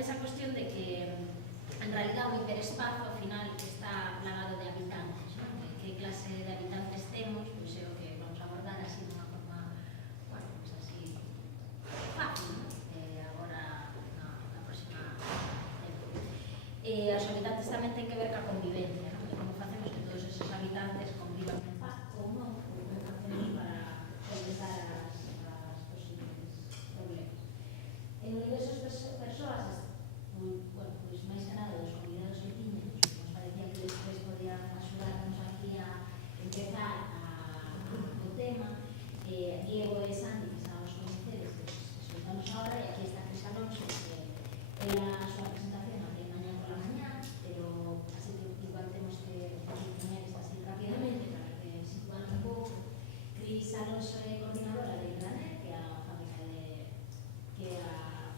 esa cuestión de que en realidad o hiperespazo ao final está plagado de habitantes, ¿no? Que clase de habitantes temos, pois é o que vamos a abordar así de unha forma, bueno, pues así fácil, ¿no? Agora na próxima tempo. Os habitantes tamén ten que ver ca convivencia, ¿no? E como facemos que todos esos habitantes convivan en paz ou non, ou como facemos para solventar as posibles problemas. En universos persoas, bueno, pois máis que nada dos convidados que tiñamos, nos parecía que despois podían axudarnos aquí a empezar o tema. Diego e Santi, que estábamos con ustedes, soltamos ahora, e aquí está Cris Alonso, que era a súa presentación aquí mañá por la mañá, pero así que igual temos que poner isto así rápidamente para que situar un pouco. Cris Alonso é coordinadora de Granet, que é a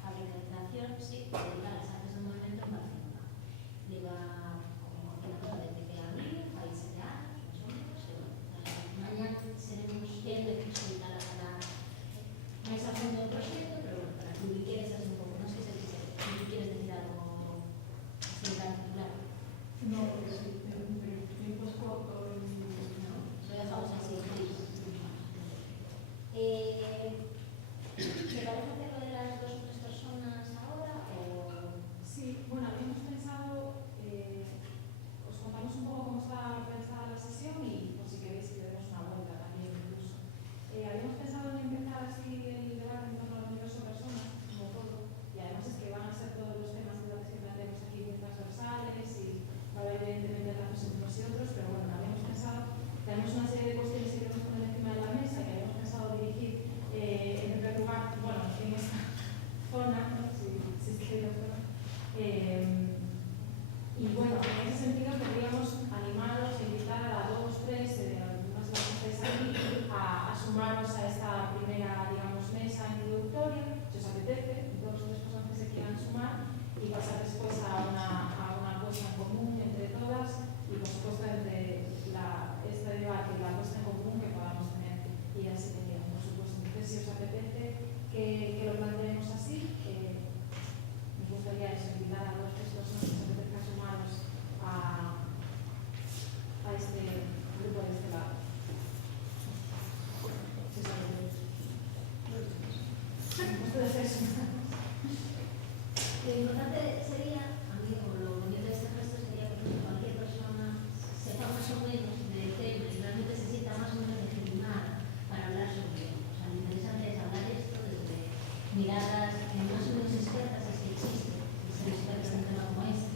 fábrica de creación, sí, dedicada ás artes do movimento en Barcelona. Leva como coordinadora desde que abriu, fai 7 anos, máis ou menos, e bueno, mañá seremos viendo e facilitar para máis a fondo o proxecto, pero bueno, para que ubiqueres así un pouco, non sei se quieres decir algo así tan titular. No, porque sí, el tiempo es corto y... No, lo dejamos así. ¿Te parece hacerlo de las dos personas ahora o...? Sí, bueno, habíamos pensado, os contamos un poco cómo está pensada la sesión y por si queréis que le demos una vuelta también incluso. Habíamos pensado en empezar así el debate en torno al universo personas, como todo, y además es que van a ser todos los temas de los que planteamos aquí muy transversales y va a haber evidentemente lazos entre unos y otros, pero bueno, habíamos pensado, tenemos una serie de cuestiones que queremos poner encima de la mesa y que habíamos pensado dirigir en primer lugar, bueno, en esta zona, ¿no? Si es que la zona. Y bueno, en ese sentido queríamos animaros e invitar a 2, 3, algunas de las que estáis aquí, a sumarnos a esta primera, digamos, mesa introductoria, si os apetece, 2 o 3 personas que se quieran sumar, y pasar después a una puesta en común entre todas, y por supuesto entre este debate y la puesta en común que podamos tener y así tener, por supuesto. Entonces, si os apetece que lo planteemos así, me gustaría invitar a 2 o 3 personas que se apetezca sumaros a este grupo de este lado. Si os apetece. Ustedes eso. Lo importante sería, a mí, o lo bonito de este gesto sería que cualquier persona sepa más o menos del tema y realmente se sienta más o menos legitimada para hablar sobre ello. O sea, lo interesante es hablar esto desde miradas más o menos expertas, es que existen, y ser expertas en un tema como este.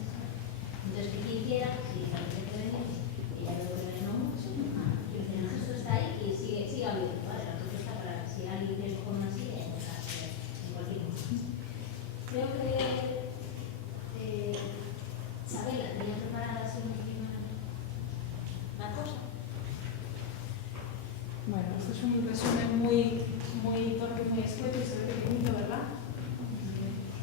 Entonces, que quien quiera, si la apetece venir, y ya lo que no mucho, quiero decir, el gesto está ahí y sigue abierto, ¿vale? La cosa está para si alguien quiere coger una silla, en cualquier momento. Creo que Isabela tenía preparada así una cosa. Bueno, esto es un resumen muy torpe, muy escueto y se ve pequeñito, ¿verdad?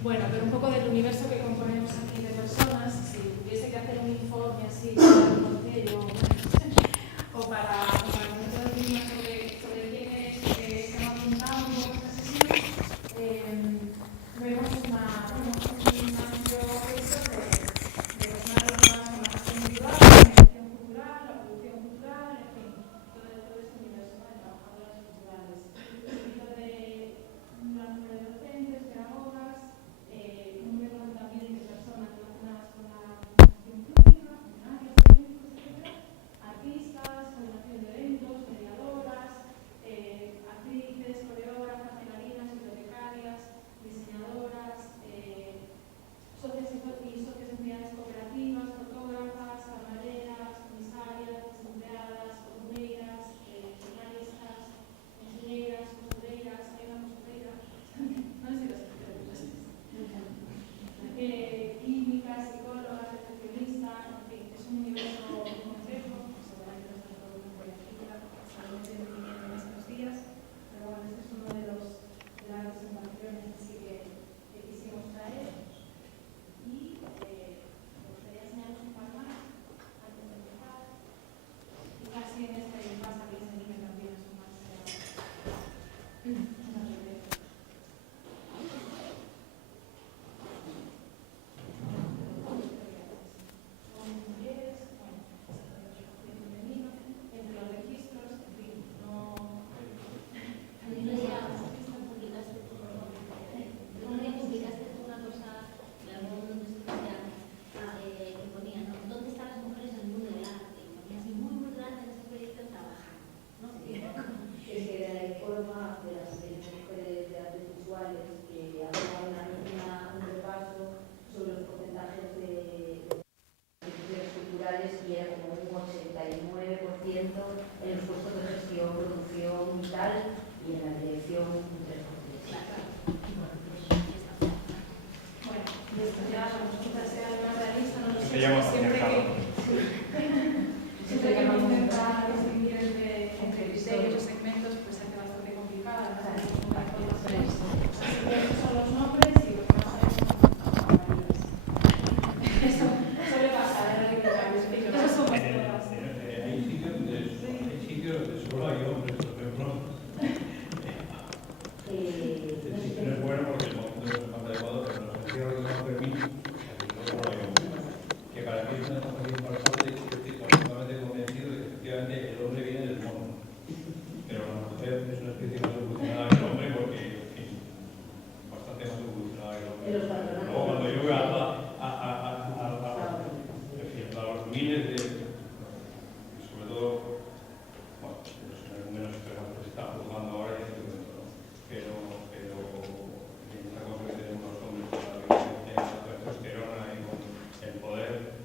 Bueno, pero un poco del universo que componemos aquí de personas, si tuviese que hacer un informe así para un consejo o para nosotros mismos sobre quiénes están apuntando a esta sesión, vemos un amplio gesto de personas relacionadas con la gestión individual, la mediación cultural, la producción cultural, en fin, todo este universo de trabajadoras culturales. Dentro de un gran número de docentes, pedagogas, un número también de personas relacionadas con la gestión pública, funcionarios, técnicos, etc., artistas, coordinación de eventos. y en la dirección un 3%. Claro. Bueno, desde ya vamos a ser algo más realista, no lo sé, Seríamos siempre acercados. que uno intenta distinguir entre criterios y segmentos, pues se hace bastante complicada. Son los nombres y los que no sabemos son las variables. Eso suele pasar en el equilibrio, eso somos todas. Hay sitios donde solo hay hombres, por ejemplo. El sitio no es bueno porque el momento no es más adecuado, pero nos encierra que no permite, no solo hay hombres. Que para mí es una información bastante, estoy completamente convencido de que efectivamente el hombre viene del mono. Pero la mujer es una especie más evolucionada que el hombre porque, en fin, bastante más evolucionada que el hombre. Luego cuando yo veo a los miles de, sobre todo, bueno, los menos expresados que se están juzgando ahora, ya estoy viendo, ¿no? Pero en esta cosa que tenemos los hombres con la violencia, la testosterona y con el poder.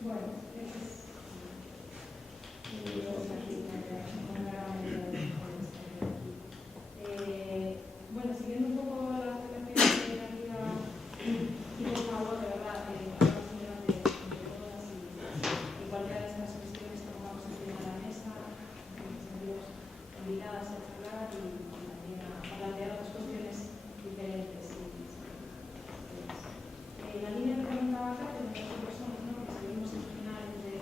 Bueno, ese es bueno, siguiendo un poco la explicación negativa y por favor, de verdad, hablamos de todas y cualquiera de esas cuestiones que pongamos encima de la mesa, estaríamos obligadas a hablar y también a plantear otras cuestiones diferentes. La línea que comentaba acá, que nosotros somos, ¿no? Que salimos al final entre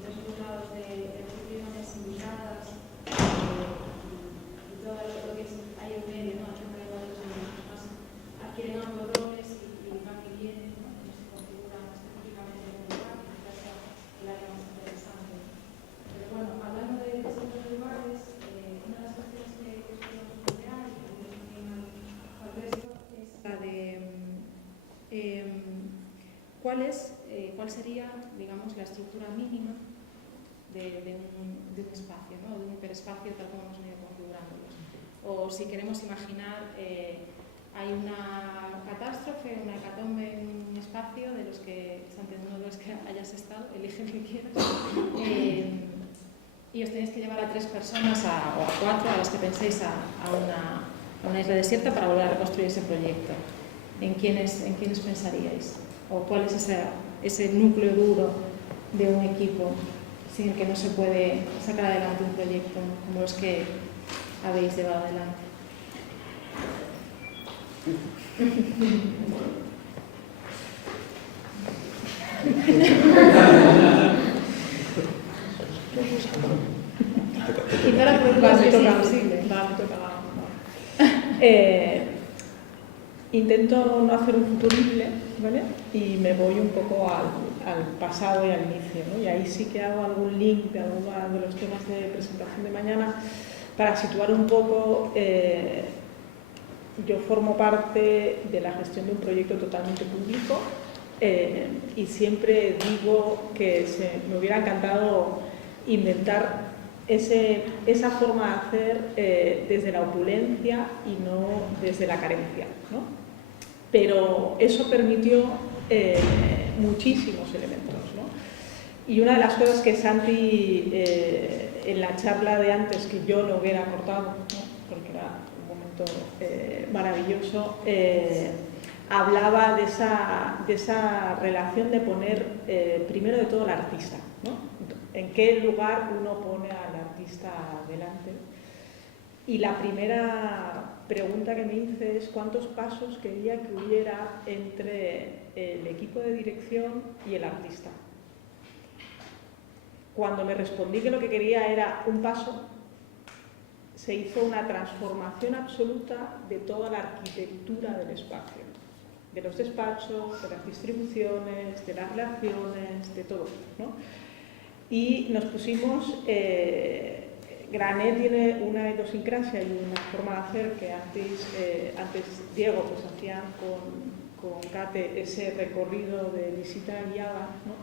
esos lados de opiniones indicadas y todo lo que hay en medio, ¿no? Siempre hay los más adquieren ambos roles y van y vienen, ¿no? No se configuran específicamente en un lugar, quizás sea el área más interesante. Pero bueno, hablando de distintos lugares, una de las cuestiones que os podemos plantear y que nos también al resto es la de cuál sería, digamos, la estructura mínima de un espacio, ¿no? De un hiperespacio tal como hemos venido configurándolos. O si queremos imaginar, hay una catástrofe, una hecatombe en un espacio de los que, uno de los que hayas estado, elige el que quieras, y os tenéis que llevar a 3 personas o a 4, a las que penséis, a una isla desierta para volver a reconstruir ese proyecto. ¿En quiénes pensaríais? ¿O cuál es ese núcleo duro de un equipo sin el que no se puede sacar adelante un proyecto como los que habéis llevado adelante? Quizá la pregunta es sensible. Intento no hacer un futurible, ¿vale? Y me voy un poco al pasado y al inicio, ¿no? Y ahí sí que hago algún link de algunos de los temas de presentación de mañana para situar un poco. Yo formo parte de la gestión de un proyecto totalmente público y siempre digo que me hubiera encantado inventar esa forma de hacer desde la opulencia y no desde la carencia, ¿no? Pero eso permitió muchísimos elementos, ¿no? Y una de las cosas que Santi, en la charla de antes, que yo no hubiera cortado, ¿no? Porque era un momento maravilloso, hablaba de esa relación de poner primero de todo al artista, ¿no? En qué lugar uno pone al artista delante. Y la primera pregunta que me hice es cuántos pasos quería que hubiera entre el equipo de dirección y el artista. Cuando me respondí que lo que quería era un paso, se hizo una transformación absoluta de toda la arquitectura del espacio, de los despachos, de las distribuciones, de las relaciones, de todo, ¿no? Y nos pusimos, Granet tiene una idiosincrasia y una forma de hacer que antes Diego pues hacía con Kate ese recorrido de visita guiada, ¿no?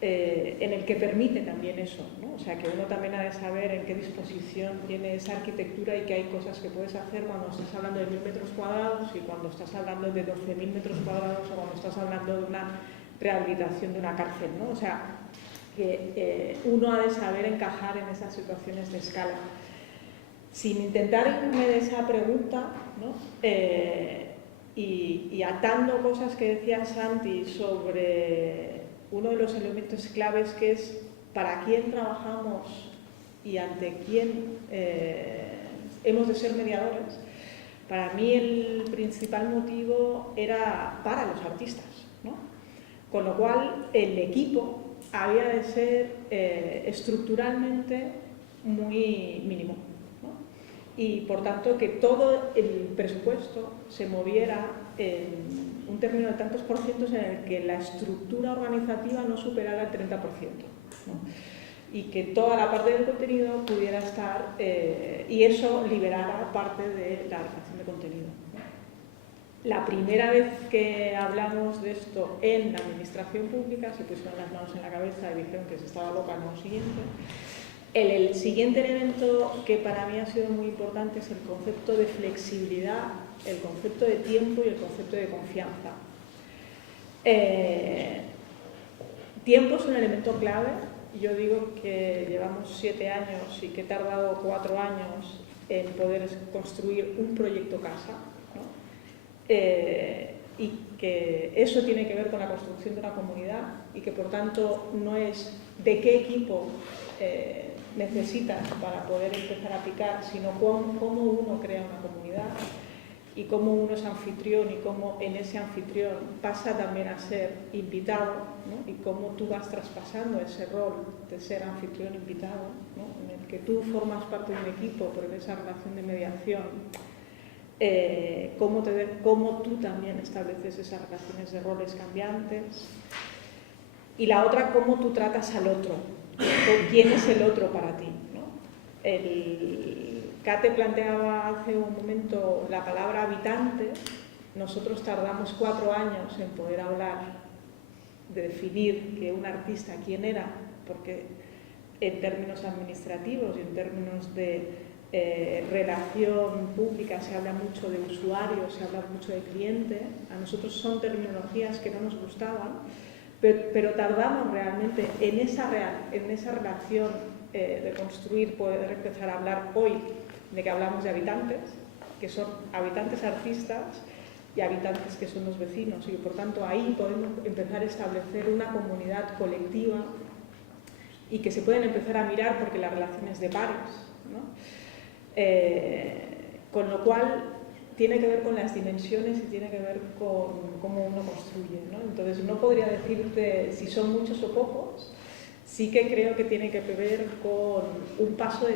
En el que permite también eso, ¿no? O sea que uno también ha de saber en qué disposición tiene esa arquitectura y que hay cosas que puedes hacer cuando estás hablando de 1000 metros cuadrados y cuando estás hablando de 12.000 metros cuadrados o cuando estás hablando de una rehabilitación de una cárcel, ¿no? O sea, que uno ha de saber encajar en esas situaciones de escala. Sin intentar irme de esa pregunta, ¿no? Y atando cosas que decía Santi sobre uno de los elementos claves, que es para quién trabajamos y ante quién hemos de ser mediadores. Para mí el principal motivo era para los artistas, ¿no? Con lo cual el equipo había de ser estructuralmente muy mínimo, ¿no? Y por tanto que todo el presupuesto se moviera en un término de tantos por cientos en el que la estructura organizativa no superara el 30%, ¿no? Y que toda la parte del contenido pudiera estar, y eso liberara parte de la realización de contenido, ¿no? La primera vez que hablamos de esto en la administración pública se pusieron las manos en la cabeza y dijeron que se estaba loca, no lo siguiente. El siguiente elemento que para mí ha sido muy importante es el concepto de flexibilidad, el concepto de tiempo y el concepto de confianza. Tiempo es un elemento clave. Yo digo que llevamos 7 años y que he tardado 4 años en poder construir un proyecto casa, ¿no? Y que eso tiene que ver con la construcción de una comunidad y que por tanto no es de qué equipo necesitas para poder empezar a picar, sino cómo uno crea una comunidad y cómo uno es anfitrión y cómo en ese anfitrión pasa también a ser invitado, ¿no? Y cómo tú vas traspasando ese rol de ser anfitrión invitado, ¿no? En el que tú formas parte de un equipo, pero en esa relación de mediación, cómo tú también estableces esas relaciones de roles cambiantes. Y la otra, cómo tú tratas al otro, quién es el otro para ti, ¿no? Kate planteaba hace un momento la palabra habitante. Nosotros tardamos 4 años en poder hablar, de definir que un artista quién era, porque en términos administrativos y en términos de relación pública se habla mucho de usuario, se habla mucho de cliente. A nosotros son terminologías que no nos gustaban, pero tardamos realmente en esa relación de construir, poder empezar a hablar hoy de que hablamos de habitantes, que son habitantes artistas y habitantes que son los vecinos, y por tanto ahí podemos empezar a establecer una comunidad colectiva y que se pueden empezar a mirar porque la relación es de pares, ¿no? Con lo cual tiene que ver con las dimensiones y tiene que ver con cómo uno construye, ¿no? Entonces no podría decirte si son muchos o pocos. Sí que creo que tiene que ver con un paso de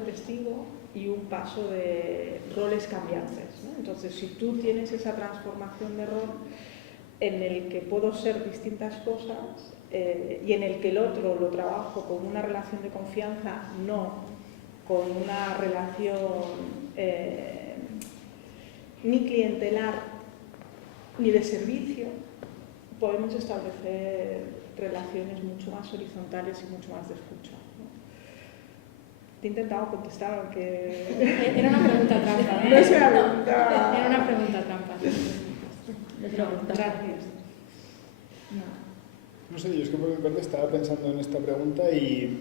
testigo y un paso de roles cambiantes, ¿no? Entonces, si tú tienes esa transformación de rol en el que puedo ser distintas cosas y en el que el otro lo trabajo con una relación de confianza, no con una relación ni clientelar ni de servicio, podemos establecer relaciones mucho más horizontales y mucho más de escucha, ¿no? Te he intentado contestar, aunque... Era una pregunta trampa, ¿eh? No es una pregunta... Era una pregunta trampa. Gracias. No sé, yo es que por mi parte estaba pensando en esta pregunta y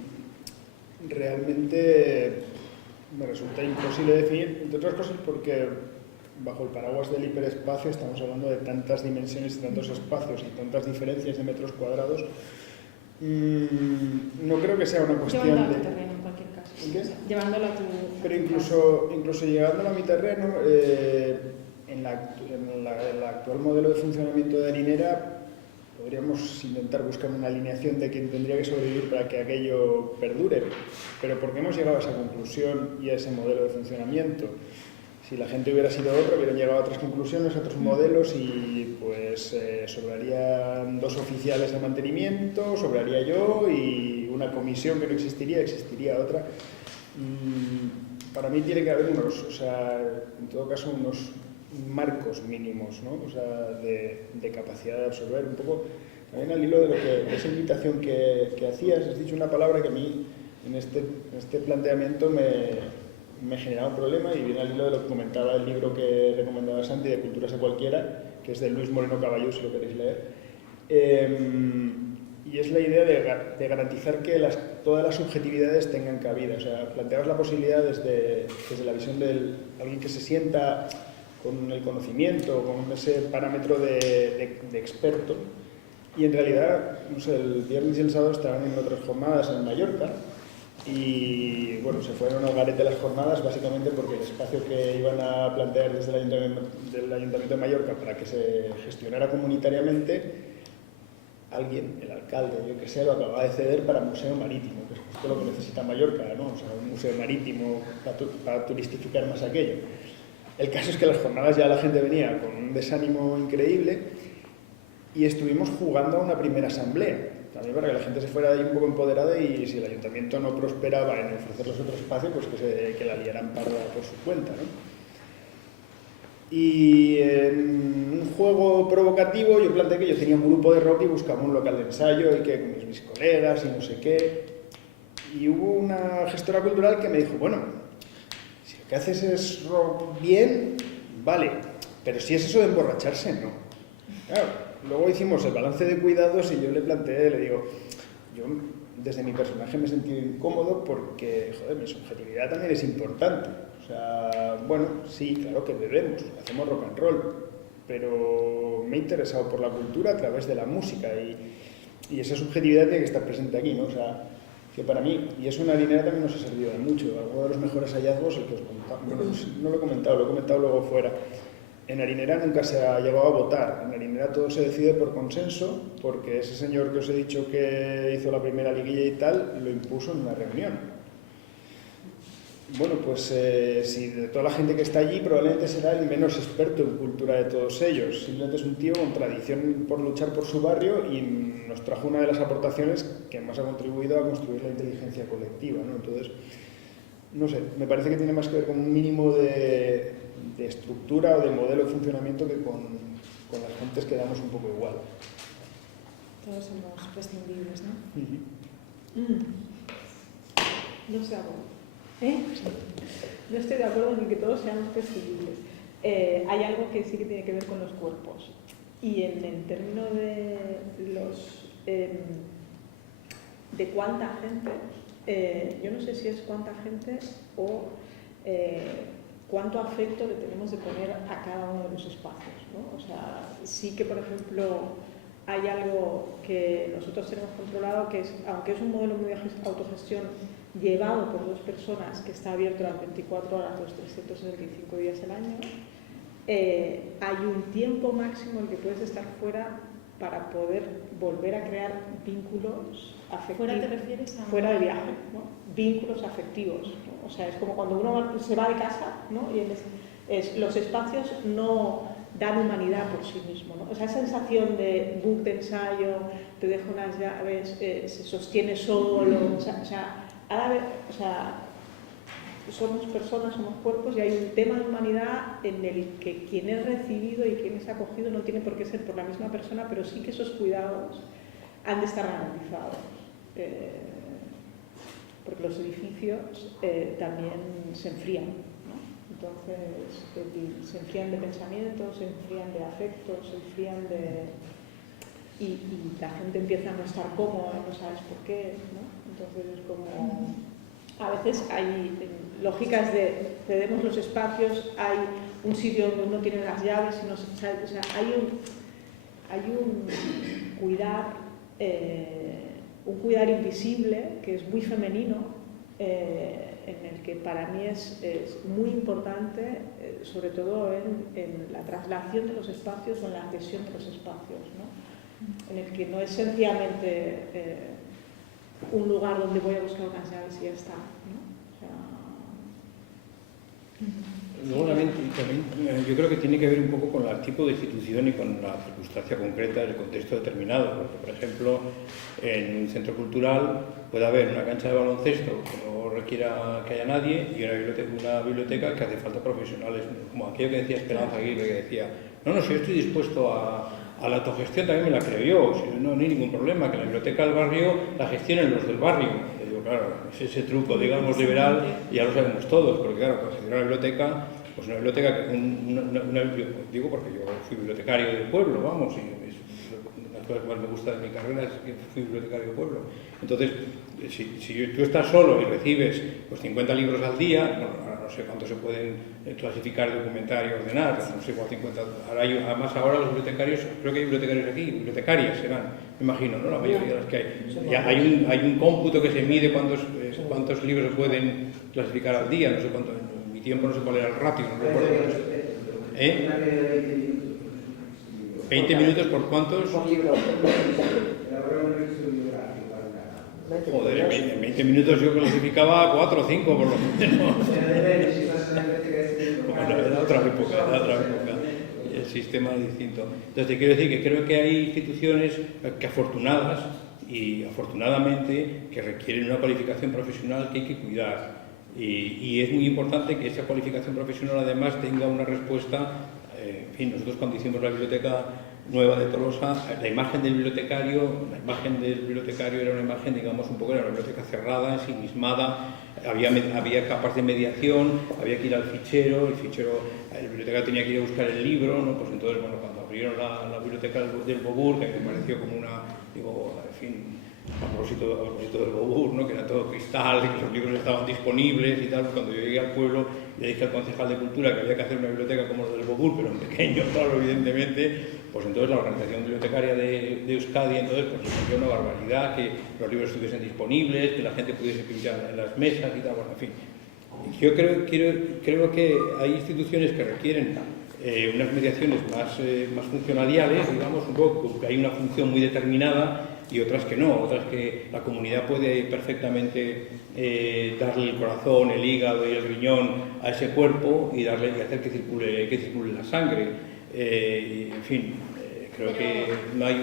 realmente me resulta imposible definir, entre otras cosas porque bajo el paraguas del hiperespacio estamos hablando de tantas dimensiones y tantos espacios y tantas diferencias de metros cuadrados. No creo que sea una cuestión Llevándolo de... a tu terreno, en cualquier caso. ¿Qué? Llevándolo a tu... Pero incluso llegándolo a mi terreno, en el actual modelo de funcionamiento de Alinera podríamos intentar buscar una alineación de quien tendría que sobrevivir para que aquello perdure. Pero ¿por qué hemos llegado a esa conclusión y a ese modelo de funcionamiento? Si la gente hubiera sido otra, hubieran llegado a otras conclusiones, a otros modelos y pues sobrarían 2 oficiales de mantenimiento, sobraría yo y una comisión que no existiría otra. Para mí tiene que haber en todo caso unos marcos mínimos, ¿no? O sea, de capacidad de absorber un poco. También al hilo de esa invitación que hacías, has dicho una palabra que a mí en este planteamiento me generaba un problema y viene al hilo de lo que comentaba el libro que recomendaba Santi, de Culturas de Cualquiera, que es de Luis Moreno Caballú, si lo queréis leer. y es la idea de garantizar que todas las subjetividades tengan cabida. O sea, planteabas la posibilidad desde la visión de alguien que se sienta con el conocimiento, con ese parámetro de experto, y en realidad, no sé, el viernes y el sábado estaban en otras jornadas en Mallorca, y bueno, se fueron al garete las jornadas básicamente porque el espacio que iban a plantear desde el Ayuntamiento de Mallorca para que se gestionara comunitariamente, alguien, el alcalde, yo que sé, lo acababa de ceder para museo marítimo, que es justo lo que necesita Mallorca, ¿no? O sea, un museo marítimo para turistificar más aquello. El caso es que las jornadas ya la gente venía con un desánimo increíble y estuvimos jugando a una primera asamblea, también para que la gente se fuera de ahí un poco empoderada, y si el ayuntamiento no prosperaba en ofrecerles otro espacio, pues que la liaran parda por su cuenta, ¿no? Y en un juego provocativo yo planteé que yo tenía un grupo de rock y buscaba un local de ensayo y que con mis colegas y no sé qué. Y hubo una gestora cultural que me dijo, bueno, si lo que haces es rock bien, vale, pero si es eso de emborracharse, no. Claro, luego hicimos el balance de cuidados y yo le planteé, le digo, yo desde mi personaje me he sentido incómodo porque, joder, mi subjetividad también es importante. O sea, bueno, sí, claro que bebemos, hacemos rock and roll, pero me he interesado por la cultura a través de la música y esa subjetividad tiene que estar presente aquí, ¿no? O sea, que para mí, y eso en Harinera también nos ha servido de mucho. Alguno de los mejores hallazgos, el que os contaba, bueno, no lo he comentado luego fuera. En Harinera nunca se ha llegado a votar, en Harinera todo se decide por consenso, porque ese señor que os he dicho que hizo la primera liguilla y tal, lo impuso en una reunión. Bueno, pues si de toda la gente que está allí, probablemente será el menos experto en cultura de todos ellos. Simplemente es un tío con tradición por luchar por su barrio y nos trajo una de las aportaciones que más ha contribuido a construir la inteligencia colectiva, ¿no? Entonces, no sé, me parece que tiene más que ver con un mínimo de estructura o de modelo de funcionamiento que con las gentes que damos un poco igual. Todos somos prescindibles, ¿no? Uh-huh. No estoy de acuerdo. No estoy de acuerdo en que todos seamos prescindibles. Hay algo que sí que tiene que ver con los cuerpos. Y en el término de de cuánta gente, yo no sé si es cuánta gente o cuánto afecto le tenemos de poner a cada uno de los espacios, ¿no? O sea, sí que, por ejemplo, hay algo que nosotros tenemos controlado, que es, aunque es un modelo muy de autogestión llevado por dos personas, que está abierto las 24 horas, los 365 días del año, hay un tiempo máximo en el que puedes estar fuera para poder volver a crear vínculos afectivos. ¿Fuera te refieres a...? Fuera de viaje, ¿no? Vínculos afectivos, ¿no? O sea, es como cuando uno se va de casa, ¿no? Y los espacios no dan humanidad por sí mismo, ¿no? O sea, esa sensación de book de ensayo, te dejo unas llaves, se sostiene solo, o sea, somos personas, somos cuerpos, y hay un tema de humanidad en el que quien es recibido y quien es acogido no tiene por qué ser por la misma persona, pero sí que esos cuidados han de estar garantizados. Porque los edificios también se enfrían, ¿no? Entonces, se enfrían de pensamientos, se enfrían de afectos, se enfrían de... Y la gente empieza a no estar cómoda, no sabes por qué, ¿no? Entonces es como... A veces hay lógicas de cedemos los espacios, hay un sitio donde uno tiene las llaves y no se sabe, o sea, hay un cuidar invisible que es muy femenino, en el que para mí es muy importante, sobre todo en la traslación de los espacios o en la cesión de los espacios, ¿no? En el que no es sencillamente un lugar donde voy a buscar unas llaves y ya está, ¿no? O sea... Luego también yo creo que tiene que ver un poco con el tipo de institución y con la circunstancia concreta del contexto determinado, porque por ejemplo en un centro cultural puede haber una cancha de baloncesto que no requiera que haya nadie y una biblioteca que hace falta profesionales, como aquello que decía Esperanza Aguirre, que decía, no, si yo estoy dispuesto a la autogestión, también me la creo yo, si no hay ningún problema, que la biblioteca del barrio la gestionen los del barrio. Y digo, claro, es ese truco, digamos, liberal, y ya lo sabemos todos, porque claro, para gestionar una biblioteca, pues una biblioteca, digo porque yo fui bibliotecario del pueblo, vamos, y es una cosas que más me gusta de mi carrera es que fui bibliotecario de pueblo. Entonces, si tú estás solo y recibes pues 50 libros al día, no sé cuántos se pueden clasificar, documentar y ordenar, no sé cuántos 50. Además ahora los bibliotecarios, creo que hay bibliotecarios aquí, bibliotecarias serán, me imagino, ¿no? La mayoría de las que hay. Ya hay un cómputo que se mide cuántos libros se pueden clasificar al día, no sé cuánto, en mi tiempo no sé cuál era el ratio, no recuerdo. 20 minutos por cuántos? Joder, en 20 minutos yo clasificaba 4 o 5 por lo menos. Bueno, era otra época. El sistema es distinto. Entonces te quiero decir que creo que hay instituciones que afortunadas y afortunadamente que requieren una cualificación profesional que hay que cuidar. Y es muy importante que esa cualificación profesional además tenga una respuesta. En fin, nosotros cuando hicimos la biblioteca nueva de Tolosa, la imagen del bibliotecario era una imagen, digamos, un poco, era una biblioteca cerrada, ensimismada, había capas de mediación, había que ir al fichero, el bibliotecario tenía que ir a buscar el libro, ¿no? Pues entonces, bueno, cuando abrieron la biblioteca del Bobur, que me pareció como una, digo, en fin, a propósito del Bobur, ¿no? Que era todo cristal, que los libros estaban disponibles y tal. Cuando yo llegué al pueblo, le dije al concejal de Cultura que había que hacer una biblioteca como la del Bobur, pero en pequeño, claro, evidentemente. Pues entonces la organización bibliotecaria de Euskadi entonces pues pareció una barbaridad, que los libros estuviesen disponibles, que la gente pudiese pinchar en las mesas y tal, bueno, en fin. Yo creo que hay instituciones que requieren unas mediaciones más funcionariales, digamos, un poco, que hay una función muy determinada y otras que no, otras que la comunidad puede perfectamente darle el corazón, el hígado y el riñón a ese cuerpo y hacer que circule la sangre. En fin, creo que no hay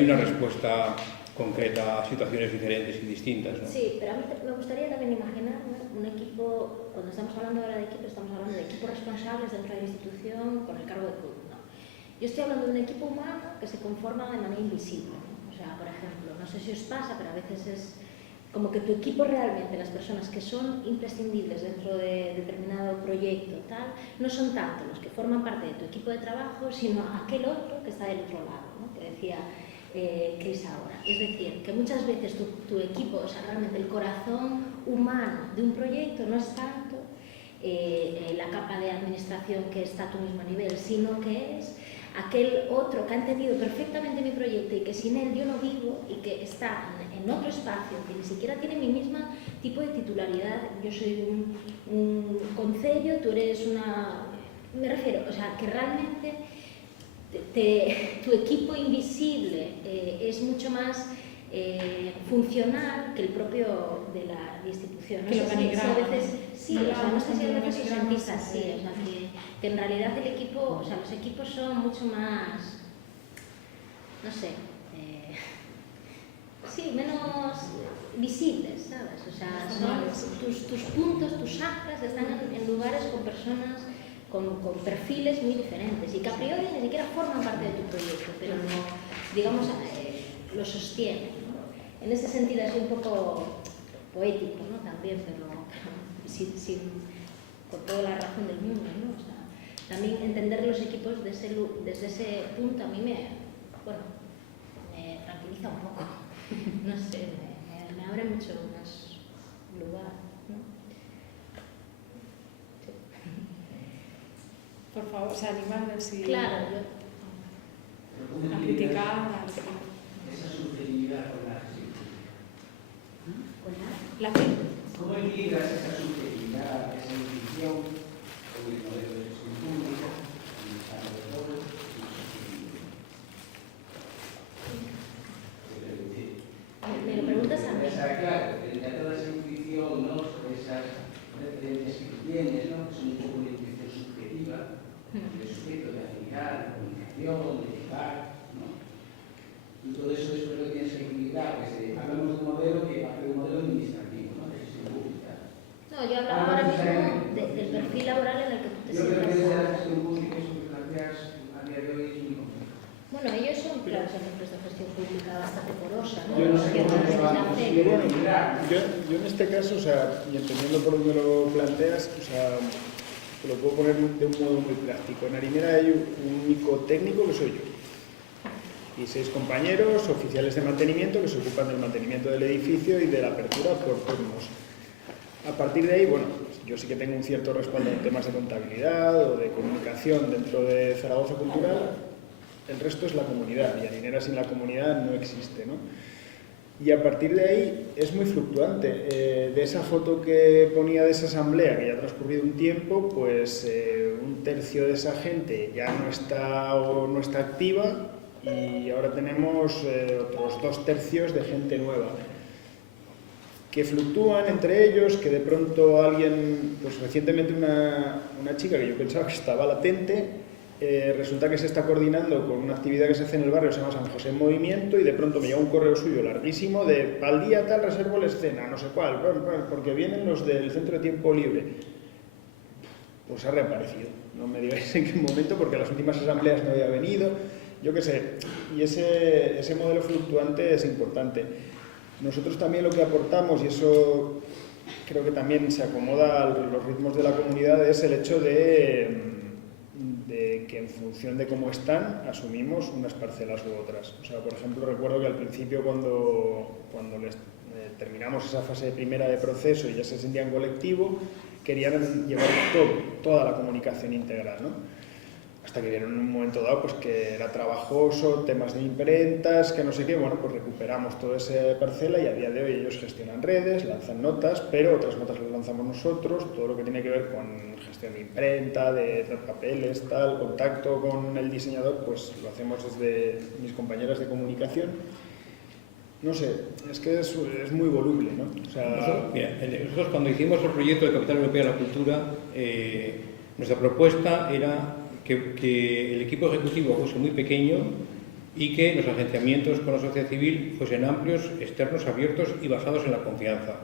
una respuesta concreta a situaciones diferentes y distintas, ¿no? Sí, pero a mí me gustaría también imaginarme un equipo, cuando estamos hablando ahora de equipo, estamos hablando de equipos responsables dentro de la institución con el cargo de club, ¿no? Yo estoy hablando de un equipo humano que se conforma de manera invisible, ¿no? O sea, por ejemplo, no sé si os pasa, pero a veces es como que tu equipo realmente, las personas que son imprescindibles dentro de determinado proyecto, tal, no son tanto los que forman parte de tu equipo de trabajo, sino aquel otro que está del otro lado, ¿no? Que decía Cris ahora. Es decir, que muchas veces tu equipo, o sea, realmente el corazón humano de un proyecto no es tanto la capa de administración que está a tu mismo nivel, sino que es aquel otro que ha entendido perfectamente mi proyecto y que sin él yo no vivo y que está en otro espacio, que ni siquiera tiene mi misma tipo de titularidad. Yo soy un concello, tú eres una... Me refiero, o sea, que realmente tu equipo invisible es mucho más funcional que el propio de la institución. No sé si a veces, sí, o sea, no sé si a veces os sentís así, o sea, que en realidad el equipo, o sea, los equipos son mucho más, no sé, sí, menos visibles, ¿sabes? O sea, son tus puntos, tus anclas están en lugares con personas con perfiles muy diferentes y que a priori ni siquiera forman parte de tu proyecto, pero no, digamos, lo sostienen, ¿no? En ese sentido es un poco poético, ¿no? También, pero con toda la razón del mundo, ¿no? O sea, también entender los equipos desde ese punto a mí me tranquiliza un poco, no sé, me abre mucho más lugar, ¿no? Sí. Por favor, o sea, animadme si... Claro, a criticar, esa subjetividad con la gestión. la que... ¿Cómo integras esa subjetividad, esa intuición con el modelo de gestión pública, el estado de todo y su me lo preguntas a mí. Claro, frente a toda esa intuición, ¿no? Esas referencias que tú tienes, ¿no? Que son un poco una intuición subjetiva, de sujeto, de afinidad, de comunicación, de llegar, ¿no? Y todo eso después lo tienes que equilibrar. Hablamos de un modelo que va a ser un modelo administrativo, ¿no? De gestión pública. No, yo hablaba ahora mismo del perfil laboral en el que tú te Yo creo que desde la sientas. gestión pública eso que planteas a día de hoy es muy complejo. Bueno, ellos son claros ejemplos de gestión pública bastante porosa, ¿no? Yo no sé cómo Desde lo vamos hace- Yo, bueno, yo en este caso, o sea, y entendiendo por dónde lo planteas, o sea, te lo puedo poner de un modo muy práctico. En Arimera hay un único técnico que soy yo. y 6 compañeros oficiales de mantenimiento que se ocupan del mantenimiento del edificio y de la apertura por turnos. A partir de ahí, bueno, yo sí que tengo un cierto respaldo en temas de contabilidad o de comunicación dentro de Zaragoza Cultural. El resto es la comunidad, y Arinera sin la comunidad no existe, ¿no? Y a partir de ahí es muy fluctuante. De esa foto que ponía de esa asamblea, que ya ha transcurrido un tiempo, pues un tercio de esa gente ya no está o no está activa, y ahora tenemos otros 2 tercios de gente nueva, que fluctúan entre ellos, que de pronto alguien, pues recientemente una chica que yo pensaba que estaba latente, resulta que se está coordinando con una actividad que se hace en el barrio, se llama San José en Movimiento, y de pronto me llega un correo suyo larguísimo de al día tal reservo la escena, no sé cuál, porque vienen los del centro de tiempo libre. Pues ha reaparecido, no me digáis en qué momento, porque las últimas asambleas no había venido, yo qué sé, y ese modelo fluctuante es importante. Nosotros también lo que aportamos, y eso creo que también se acomoda a los ritmos de la comunidad, es el hecho de que en función de cómo están, asumimos unas parcelas u otras. O sea, por ejemplo, recuerdo que al principio cuando terminamos esa fase primera de proceso y ya se sentían colectivo, querían llevar toda la comunicación integral, ¿no? Hasta que vieron en un momento dado pues, que era trabajoso, temas de imprentas, que no sé qué, bueno, pues recuperamos toda esa parcela y a día de hoy ellos gestionan redes, lanzan notas, pero otras notas las lanzamos nosotros, todo lo que tiene que ver con gestión de imprenta, de papeles, tal, contacto con el diseñador, pues lo hacemos desde mis compañeras de comunicación. No sé, es que es muy voluble, ¿no? O sea, nosotros cuando hicimos el proyecto de Capital Europea de la Cultura, nuestra propuesta era que el equipo ejecutivo fuese muy pequeño y que los agenciamientos con la sociedad civil fuesen amplios, externos, abiertos y basados en la confianza.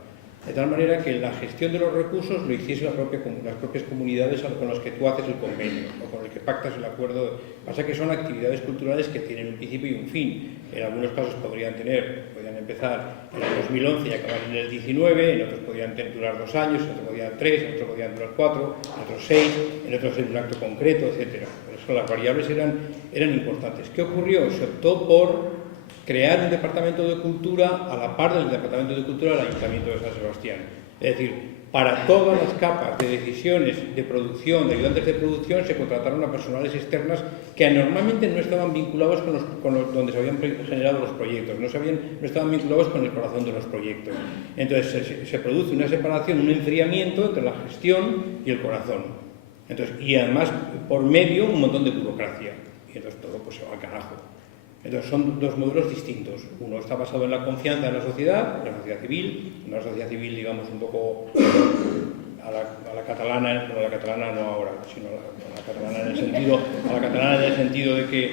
De tal manera que la gestión de los recursos lo hiciesen las propias comunidades con las que tú haces el convenio o con el que pactas el acuerdo. Pasa que son actividades culturales que tienen un principio y un fin. En algunos casos podrían empezar en el 2011 y acabar en el 19, en otros podían durar 2 años, en otros podían 3, en otros podían durar 4, en otros 6, en otros en un acto concreto, etc. Por eso las variables eran importantes. ¿Qué ocurrió? Se optó por crear un departamento de cultura a la par del departamento de cultura del Ayuntamiento de San Sebastián. Es decir, para todas las capas de decisiones de producción, de ayudantes de producción, se contrataron a personales externas que normalmente no estaban vinculados con donde se habían generado los proyectos, no estaban vinculados con el corazón de los proyectos. Entonces se produce una separación, un enfriamiento entre la gestión y el corazón. Entonces, y además, por medio, un montón de burocracia. Y entonces todo pues, se va al carajo. Entonces son 2 modelos distintos. Uno está basado en la confianza en la sociedad civil, una sociedad civil, digamos, un poco a la catalana, no a la catalana no ahora, sino a la catalana en el sentido de que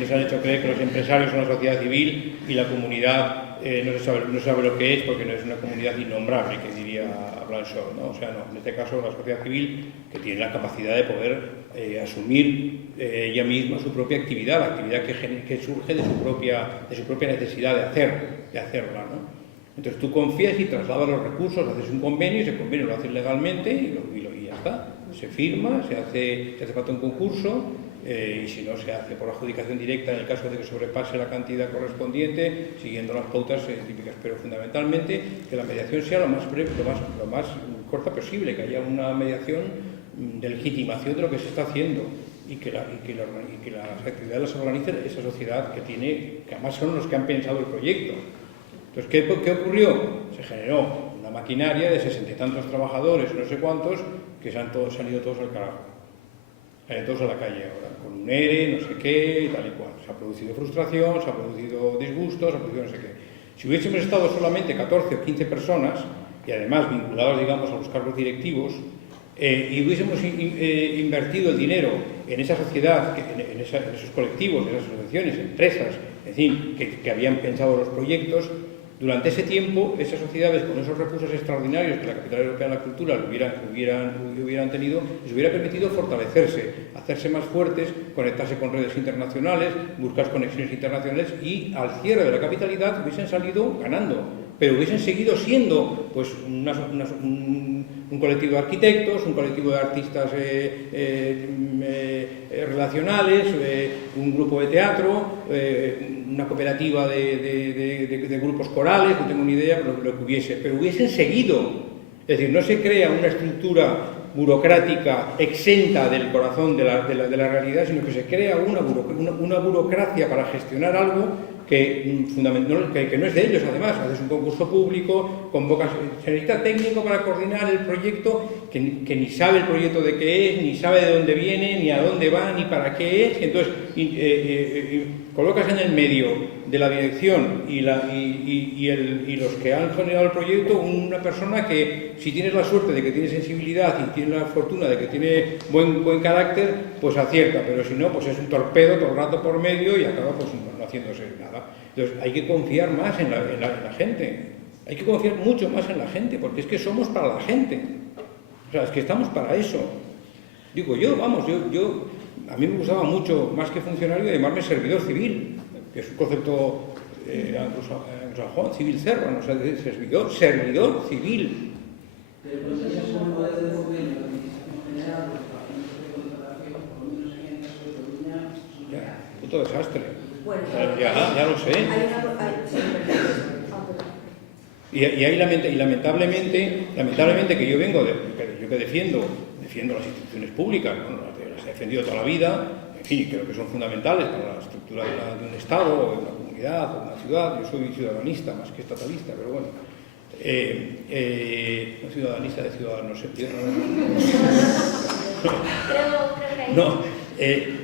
nos han hecho creer que los empresarios son la sociedad civil y la comunidad no sabe lo que es porque no es una comunidad innombrable, que diría Blanchot, ¿no? O sea, no, en este caso la sociedad civil que tiene la capacidad de poder asumir ella misma su propia actividad, la actividad que surge de su propia necesidad de hacerla, ¿no? Entonces tú confías y trasladas los recursos, haces un convenio, y ese convenio lo haces legalmente y ya está. Se firma, se hace falta un concurso, y si no se hace por adjudicación directa en el caso de que sobrepase la cantidad correspondiente, siguiendo las pautas típicas, pero fundamentalmente que la mediación sea lo más breve, lo más corta posible, que haya una mediación de legitimación de lo que se está haciendo y que las actividades las organice esa sociedad que además son los que han pensado el proyecto. Entonces, ¿qué ocurrió? Se generó una maquinaria de 60 y tantos trabajadores, no sé cuántos, que se han ido todos al carajo. Todos a la calle ahora, con un ERE, no sé qué, tal y cual. Se ha producido frustración, se ha producido disgusto, se ha producido no sé qué. Si hubiésemos estado solamente 14 o 15 personas, y además vinculados, digamos, a los cargos directivos, y hubiésemos invertido el dinero en esa sociedad, en esos colectivos, en esas asociaciones, empresas, en fin, que habían pensado los proyectos, durante ese tiempo, esas sociedades con esos recursos extraordinarios que la Capital Europea de la Cultura hubieran tenido, les hubiera permitido fortalecerse, hacerse más fuertes, conectarse con redes internacionales, buscar conexiones internacionales y al cierre de la capitalidad hubiesen salido ganando. pero hubiesen seguido siendo pues, un colectivo de arquitectos, un colectivo de artistas relacionales, un grupo de teatro, una cooperativa de grupos corales, no tengo ni idea, lo que hubiese, pero hubiesen seguido. Es decir, no se crea una estructura burocrática exenta del corazón de la realidad, sino que se crea una burocracia para gestionar algo que no es de ellos. Además, haces un concurso público, convocas, se necesita técnico para coordinar el proyecto que ni sabe el proyecto de qué es, ni sabe de dónde viene, ni a dónde va, ni para qué es. Entonces, colocas en el medio de la dirección y los que han generado el proyecto una persona que, si tienes la suerte de que tiene sensibilidad y tienes la fortuna de que tiene buen carácter, pues acierta, pero si no, pues es un torpedo todo el rato por medio y acaba pues no haciéndose nada. Entonces hay que confiar más en la gente, hay que confiar mucho más en la gente, porque es que somos para la gente, o sea, es que estamos para eso. Digo yo, vamos, a mí me gustaba mucho, más que funcionario, llamarme servidor civil, que es un concepto anglosajón, civil servant, o sea, servidor civil. Pero entonces es un modelo de convenio de la Administración General, los departamentos de contratación, por lo menos aquí en el caso de Coruña, son reales. Puto desastre. Bueno, Ya lo sé. Y lamentablemente que yo vengo yo que defiendo las instituciones públicas, bueno, las he defendido toda la vida, en fin, creo que son fundamentales para la estructura de un Estado, o de una comunidad, o de una ciudad. Yo soy ciudadanista más que estatalista, pero bueno. No ciudadanista de ciudadanos, ¿entiendes? Creo que ahí... No,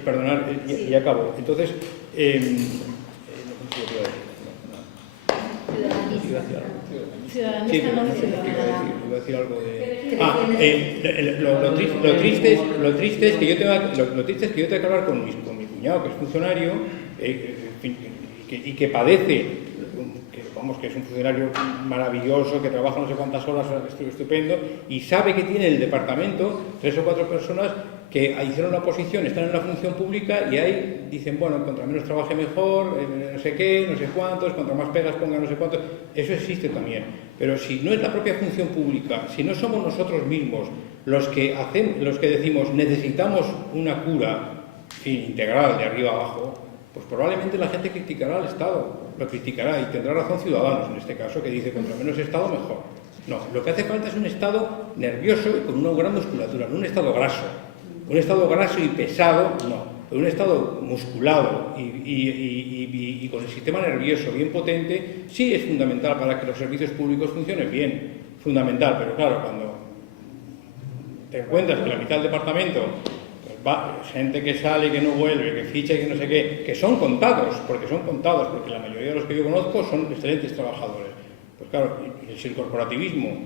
perdonad, ya acabo. Entonces, Ciudadanista no ciudadana. Iba a decir algo de... Lo triste es que yo tengo que hablar con mi cuñado, que es funcionario, y que padece, que es un funcionario maravilloso, que trabaja no sé cuántas horas, estupendo, y sabe que tiene en el departamento 3 o 4 personas que hicieron la oposición, están en la función pública y ahí dicen, bueno, contra menos trabaje mejor, no sé qué, no sé cuántos, contra más pegas ponga no sé cuántos. Eso existe también. Pero si no es la propia función pública, si no somos nosotros mismos los que decimos necesitamos una cura integral de arriba abajo, pues probablemente la gente criticará al Estado, lo criticará, y tendrá razón Ciudadanos en este caso, que dice contra menos Estado mejor. No, lo que hace falta es un Estado nervioso y con una gran musculatura, no un Estado graso. Un Estado graso y pesado, no, pero un Estado musculado y con el sistema nervioso bien potente, sí es fundamental para que los servicios públicos funcionen bien, fundamental, pero claro, cuando te encuentras que la mitad del departamento, gente que sale, que no vuelve, que ficha y que no sé qué, que son contados, porque la mayoría de los que yo conozco son excelentes trabajadores. Pues claro, si el corporativismo,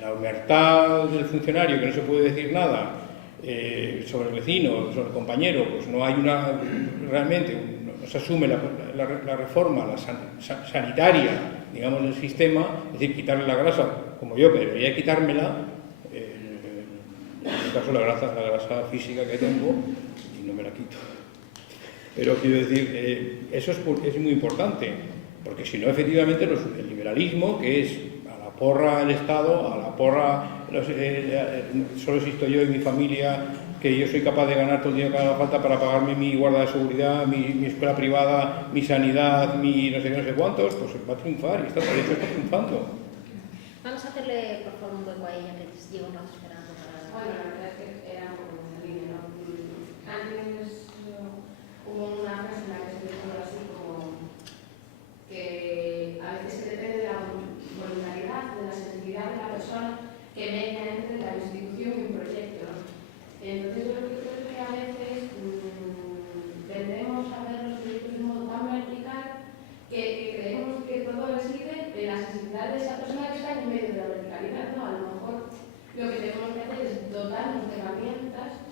la humertad del funcionario, que no se puede decir nada sobre el vecino, sobre el compañero, pues no hay realmente no se asume la reforma, sanitaria, digamos, del sistema, es decir, quitarle la grasa, como yo que debería quitármela, en este caso la grasa física que tengo, y no me la quito. Pero quiero decir, eso es muy importante, porque si no, efectivamente, el liberalismo, que es a la porra el Estado, a la porra, solo existo yo y mi familia, que yo soy capaz de ganar todo el dinero que haga falta para pagarme mi guarda de seguridad, mi escuela privada, mi sanidad, mi no sé cuántos, pues va a triunfar, y está triunfando. Vamos a hacerle, por favor, un hueco a ella, que lleva un rato esperando para... Bueno, la verdad es que era un poco una línea, ¿no? Antes hubo una frase en la que se dijo algo así como que a veces se depende de la voluntariedad, de la sensibilidad de la persona que venga entre la institución y un proyecto, ¿no? Entonces yo lo que creo es que a veces tendemos a ver los proyectos de un modo tan vertical que creemos que todo reside en la sensibilidad de esa persona que está en medio de la verticalidad, ¿no? A lo mejor lo que tenemos que hacer es dotarnos de herramientas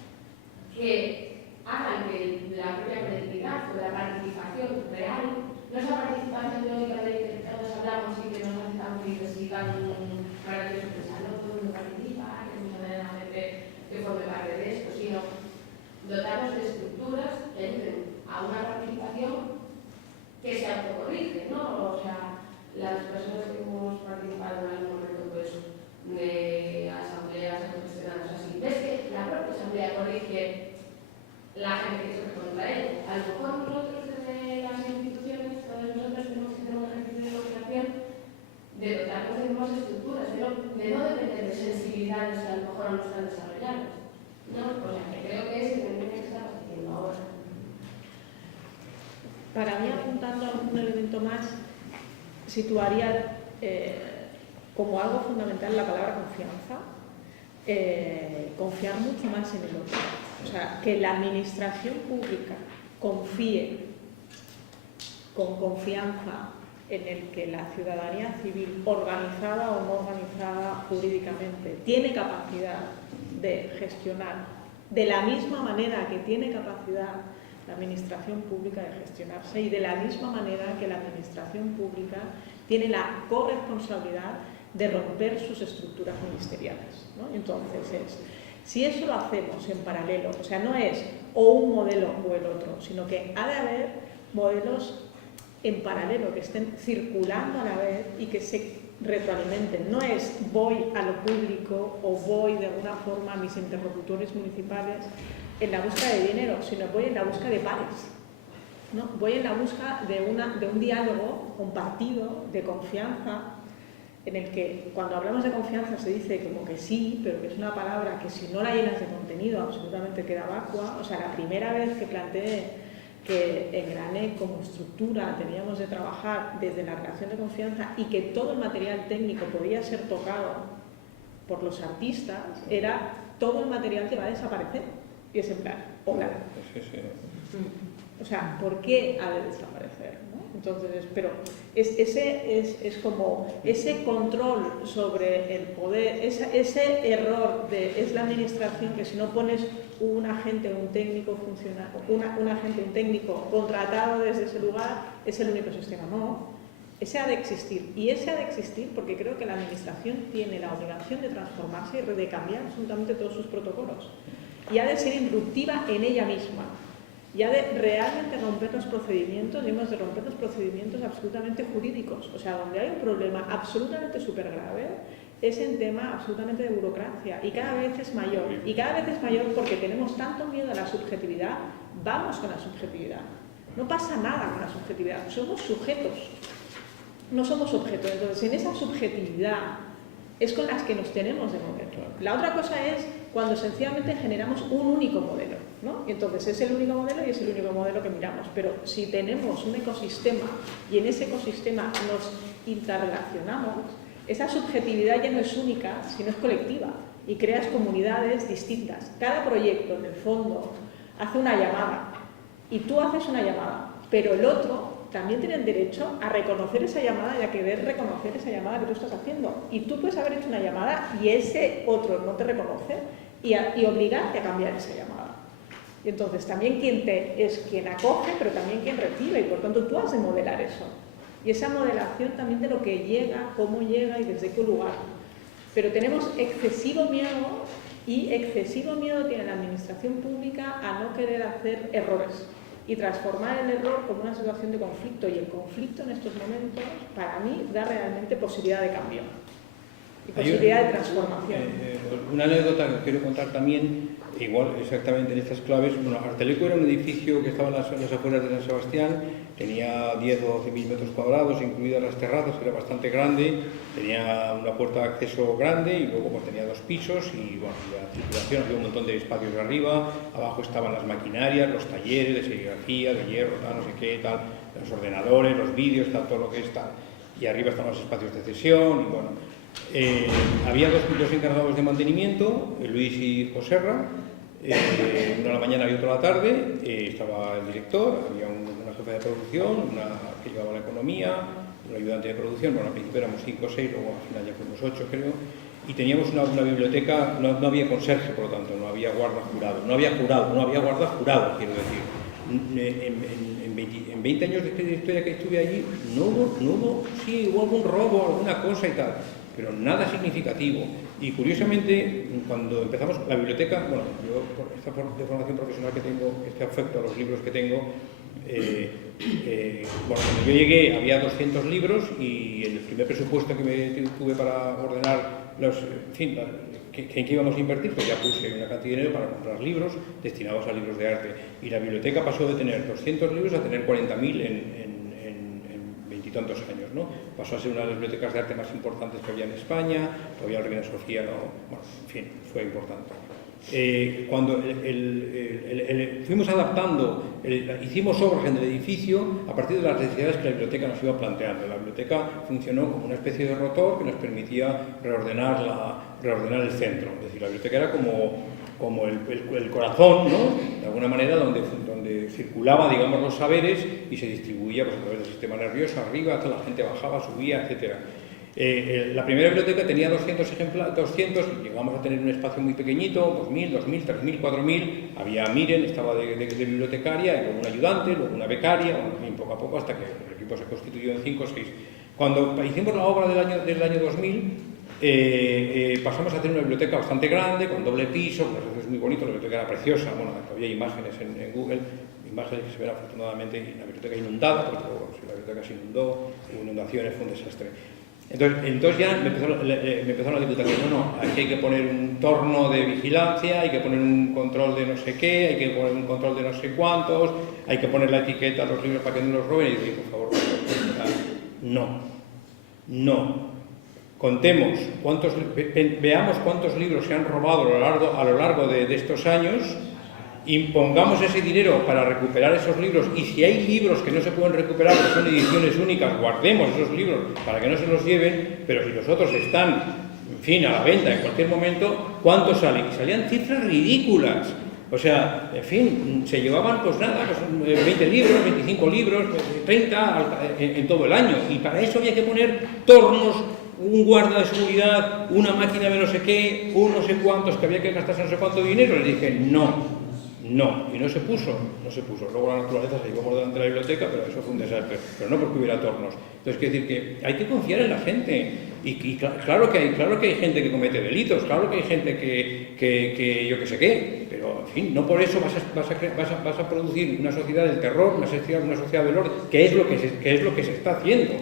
que hagan que la propia colectividad o la participación real, no esa participación teórica de que todos hablamos y que nos hace tan felices y tan maravilloso pensar, no todo el mundo participa, que mucha gente que forme parte de esto, sino dotarnos de estructuras que ayuden a una participación que se autocorrige, ¿no? O sea, de dotarnos de nuevas estructuras, de no depender de sensibilidades que a lo mejor no están desarrolladas. ¿No? O sea, que creo que es el que tiene que estar haciendo ahora. Para mí, apuntando a un elemento más, situaría como algo fundamental la palabra confianza, confiar mucho más en el otro. O sea, que la administración pública confíe con confianza en el que la ciudadanía civil, organizada o no organizada jurídicamente, tiene capacidad de gestionar de la misma manera que tiene capacidad la administración pública de gestionarse y de la misma manera que la administración pública tiene la corresponsabilidad de romper sus estructuras ministeriales, ¿no? Entonces, si eso lo hacemos en paralelo, o sea, no es o un modelo o el otro, sino que ha de haber modelos en paralelo que estén circulando a la vez y que se retroalimenten. No es voy a lo público o voy de alguna forma a mis interlocutores municipales en la búsqueda de dinero, sino voy en la búsqueda de pares, ¿no? Voy en la búsqueda de un diálogo compartido, de confianza, en el que cuando hablamos de confianza se dice como que sí, pero que es una palabra que si no la llenas de contenido absolutamente queda vacua. O sea, la primera vez que planteé que engrané como estructura teníamos de trabajar desde la relación de confianza y que todo el material técnico podía ser tocado por los artistas, era todo el material que va a desaparecer. Y es en plan, hola. O sea, ¿por qué ha de desaparecer? ¿No? Entonces, pero es como ese control sobre el poder, ese error de es la administración que si no pones un agente, un técnico un agente, un técnico contratado desde ese lugar, es el único sistema. No, ese ha de existir. Y ese ha de existir porque creo que la administración tiene la obligación de transformarse y de cambiar absolutamente todos sus protocolos. Y ha de ser irruptiva en ella misma. Y ha de realmente romper los procedimientos, y hemos de romper los procedimientos absolutamente jurídicos. O sea, donde hay un problema absolutamente súper grave, es en tema absolutamente de burocracia. Y cada vez es mayor. Y cada vez es mayor porque tenemos tanto miedo a la subjetividad, vamos con la subjetividad. No pasa nada con la subjetividad, somos sujetos, no somos objetos. Entonces, en esa subjetividad es con las que nos tenemos de mover. La otra cosa es cuando sencillamente generamos un único modelo, ¿no? Y entonces es el único modelo y es el único modelo que miramos. Pero si tenemos un ecosistema y en ese ecosistema nos interrelacionamos, esa subjetividad ya no es única, sino es colectiva y creas comunidades distintas. Cada proyecto, en el fondo, hace una llamada y tú haces una llamada, pero el otro también tiene el derecho a reconocer esa llamada y a querer reconocer esa llamada que tú estás haciendo. Y tú puedes haber hecho una llamada y ese otro no te reconoce y obligarte a cambiar esa llamada. Y entonces también es quien acoge, pero también quien recibe, y por tanto tú has de modelar eso. Y esa modelación también de lo que llega, cómo llega y desde qué lugar. Pero tenemos excesivo miedo, y excesivo miedo tiene la administración pública a no querer hacer errores y transformar el error como una situación de conflicto. Y el conflicto en estos momentos, para mí, da realmente posibilidad de cambio y posibilidad de transformación. Una anécdota que quiero contar también, igual exactamente en estas claves. Bueno, Arteleco era un edificio que estaba en las afueras de San Sebastián, tenía 10 o 12.000 metros cuadrados, incluidas las terrazas, era bastante grande, tenía una puerta de acceso grande y luego pues, tenía 2 pisos y bueno, la circulación, había un montón de espacios arriba, abajo estaban las maquinarias, los talleres de serigrafía, de hierro, tal, no sé qué, tal, los ordenadores, los vídeos, tal, todo lo que está, y arriba estaban los espacios de cesión y bueno. Había 2 encargados de mantenimiento, Luis y Joserra, uno a la mañana y otro a la tarde, estaba el director, había una jefa de producción, una que llevaba la economía, un ayudante de producción, bueno, al principio éramos 5 o 6, luego al final ya fuimos 8 creo, y teníamos una biblioteca, no había conserje por lo tanto, no había guarda jurado, no había guarda jurado, quiero decir. En 20 años de historia que estuve allí, no hubo, sí, hubo algún robo, alguna cosa y tal, pero nada significativo. Y curiosamente, cuando empezamos la biblioteca, bueno, yo por esta formación profesional que tengo, este afecto a los libros que tengo, bueno, cuando yo llegué había 200 libros y el primer presupuesto que tuve para ordenar los, en fin, en qué íbamos a invertir, pues ya puse una cantidad de dinero para comprar libros destinados a libros de arte. Y la biblioteca pasó de tener 200 libros a tener 40.000 en 20 tantos años, ¿no? Pasó a ser una de las bibliotecas de arte más importantes que había en España, todavía la Reina Sofía no, bueno, en fin, fue importante. Cuando fuimos adaptando, hicimos obras en el edificio a partir de las necesidades que la biblioteca nos iba planteando. La biblioteca funcionó como una especie de rotor que nos permitía reordenar el centro. Es decir, la biblioteca era como el corazón, ¿no? De alguna manera, donde circulaban, digamos, los saberes y se distribuía pues, a través del sistema nervioso, arriba, hasta la gente bajaba, subía, etc. La primera biblioteca tenía 200 ejemplares, llegamos a tener un espacio muy pequeñito, 2.000, 2.000, 3.000, 4.000, había Miren, estaba de bibliotecaria, y luego un ayudante, luego una becaria, bueno, en fin, poco a poco, hasta que el equipo se constituyó en 5 o 6. Cuando hicimos la obra del año 2000, pasamos a tener una biblioteca bastante grande, con doble piso, es muy bonito, la biblioteca era preciosa, bueno, había imágenes en Google, imágenes que se ven afortunadamente, y la biblioteca inundada, porque bueno, si la biblioteca se inundó, hubo inundaciones, fue un desastre. Entonces ya me empezó la diputación, no, aquí hay que poner un torno de vigilancia, hay que poner un control de no sé qué, hay que poner un control de no sé cuántos, hay que poner la etiqueta a los libros para que no los roben, y digo, por favor, no. Contemos, veamos cuántos libros se han robado a lo largo de estos años, impongamos ese dinero para recuperar esos libros, y si hay libros que no se pueden recuperar, que son ediciones únicas, guardemos esos libros para que no se los lleven, pero si los otros están, en fin, a la venta en cualquier momento, ¿cuántos salen? Y salían cifras ridículas. O sea, en fin, se llevaban pues nada, pues 20 libros, 25 libros, 30 en todo el año, y para eso había que poner tornos, un guarda de seguridad, una máquina de no sé qué, un no sé cuántos, que había que gastarse no sé cuánto dinero. Le dije, no, y no se puso. Luego la naturaleza se llevó delante de la biblioteca, pero eso fue un desastre, pero no porque hubiera tornos. Entonces, quiero decir que hay que confiar en la gente, y claro que hay gente que comete delitos, claro que hay gente que yo que sé qué, pero en fin, no por eso vas a producir una sociedad del terror, una sociedad del orden, que es lo que se está haciendo.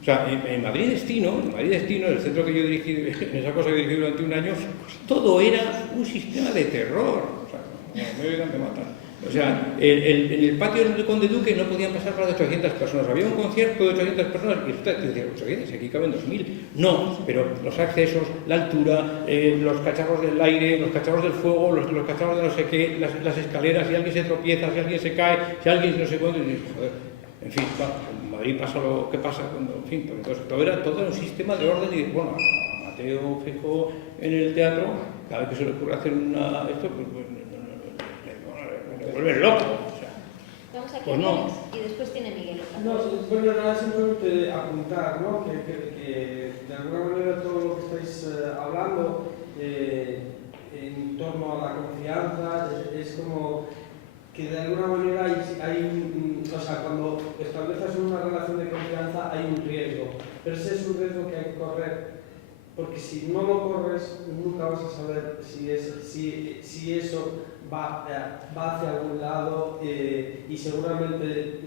O sea, en Madrid Destino, el centro que yo dirigí, en esa cosa que dirigí durante un año, todo era un sistema de terror. O sea, no me oigan, me matan. O sea, en el patio del Conde Duque no podían pasar más de 800 personas. Había un concierto de 800 personas y usted decía, 800, aquí caben 2.000. No, pero los accesos, la altura, los cacharros del aire, los cacharros del fuego, los cacharros de no sé qué, las escaleras, si alguien se tropieza, si alguien se cae, si alguien no sé cuánto, y joder, en fin, claro, en Madrid pasa lo que pasa, en fin, entonces todo era un sistema de orden, y bueno, a Mateo Fijo en el teatro, cada vez que se le ocurre hacer esto, pues me vuelven loco. O sea, Vamos aquí pues no. y después tiene Miguel. No, bueno, nada, simplemente apuntar, ¿no? Que de alguna manera todo lo que estáis hablando en torno a la confianza es como que de alguna manera o sea, cuando estableces una relación de confianza hay un riesgo, pero ese es un riesgo que hay que correr, porque si no lo corres nunca vas a saber si eso va hacia algún lado, y seguramente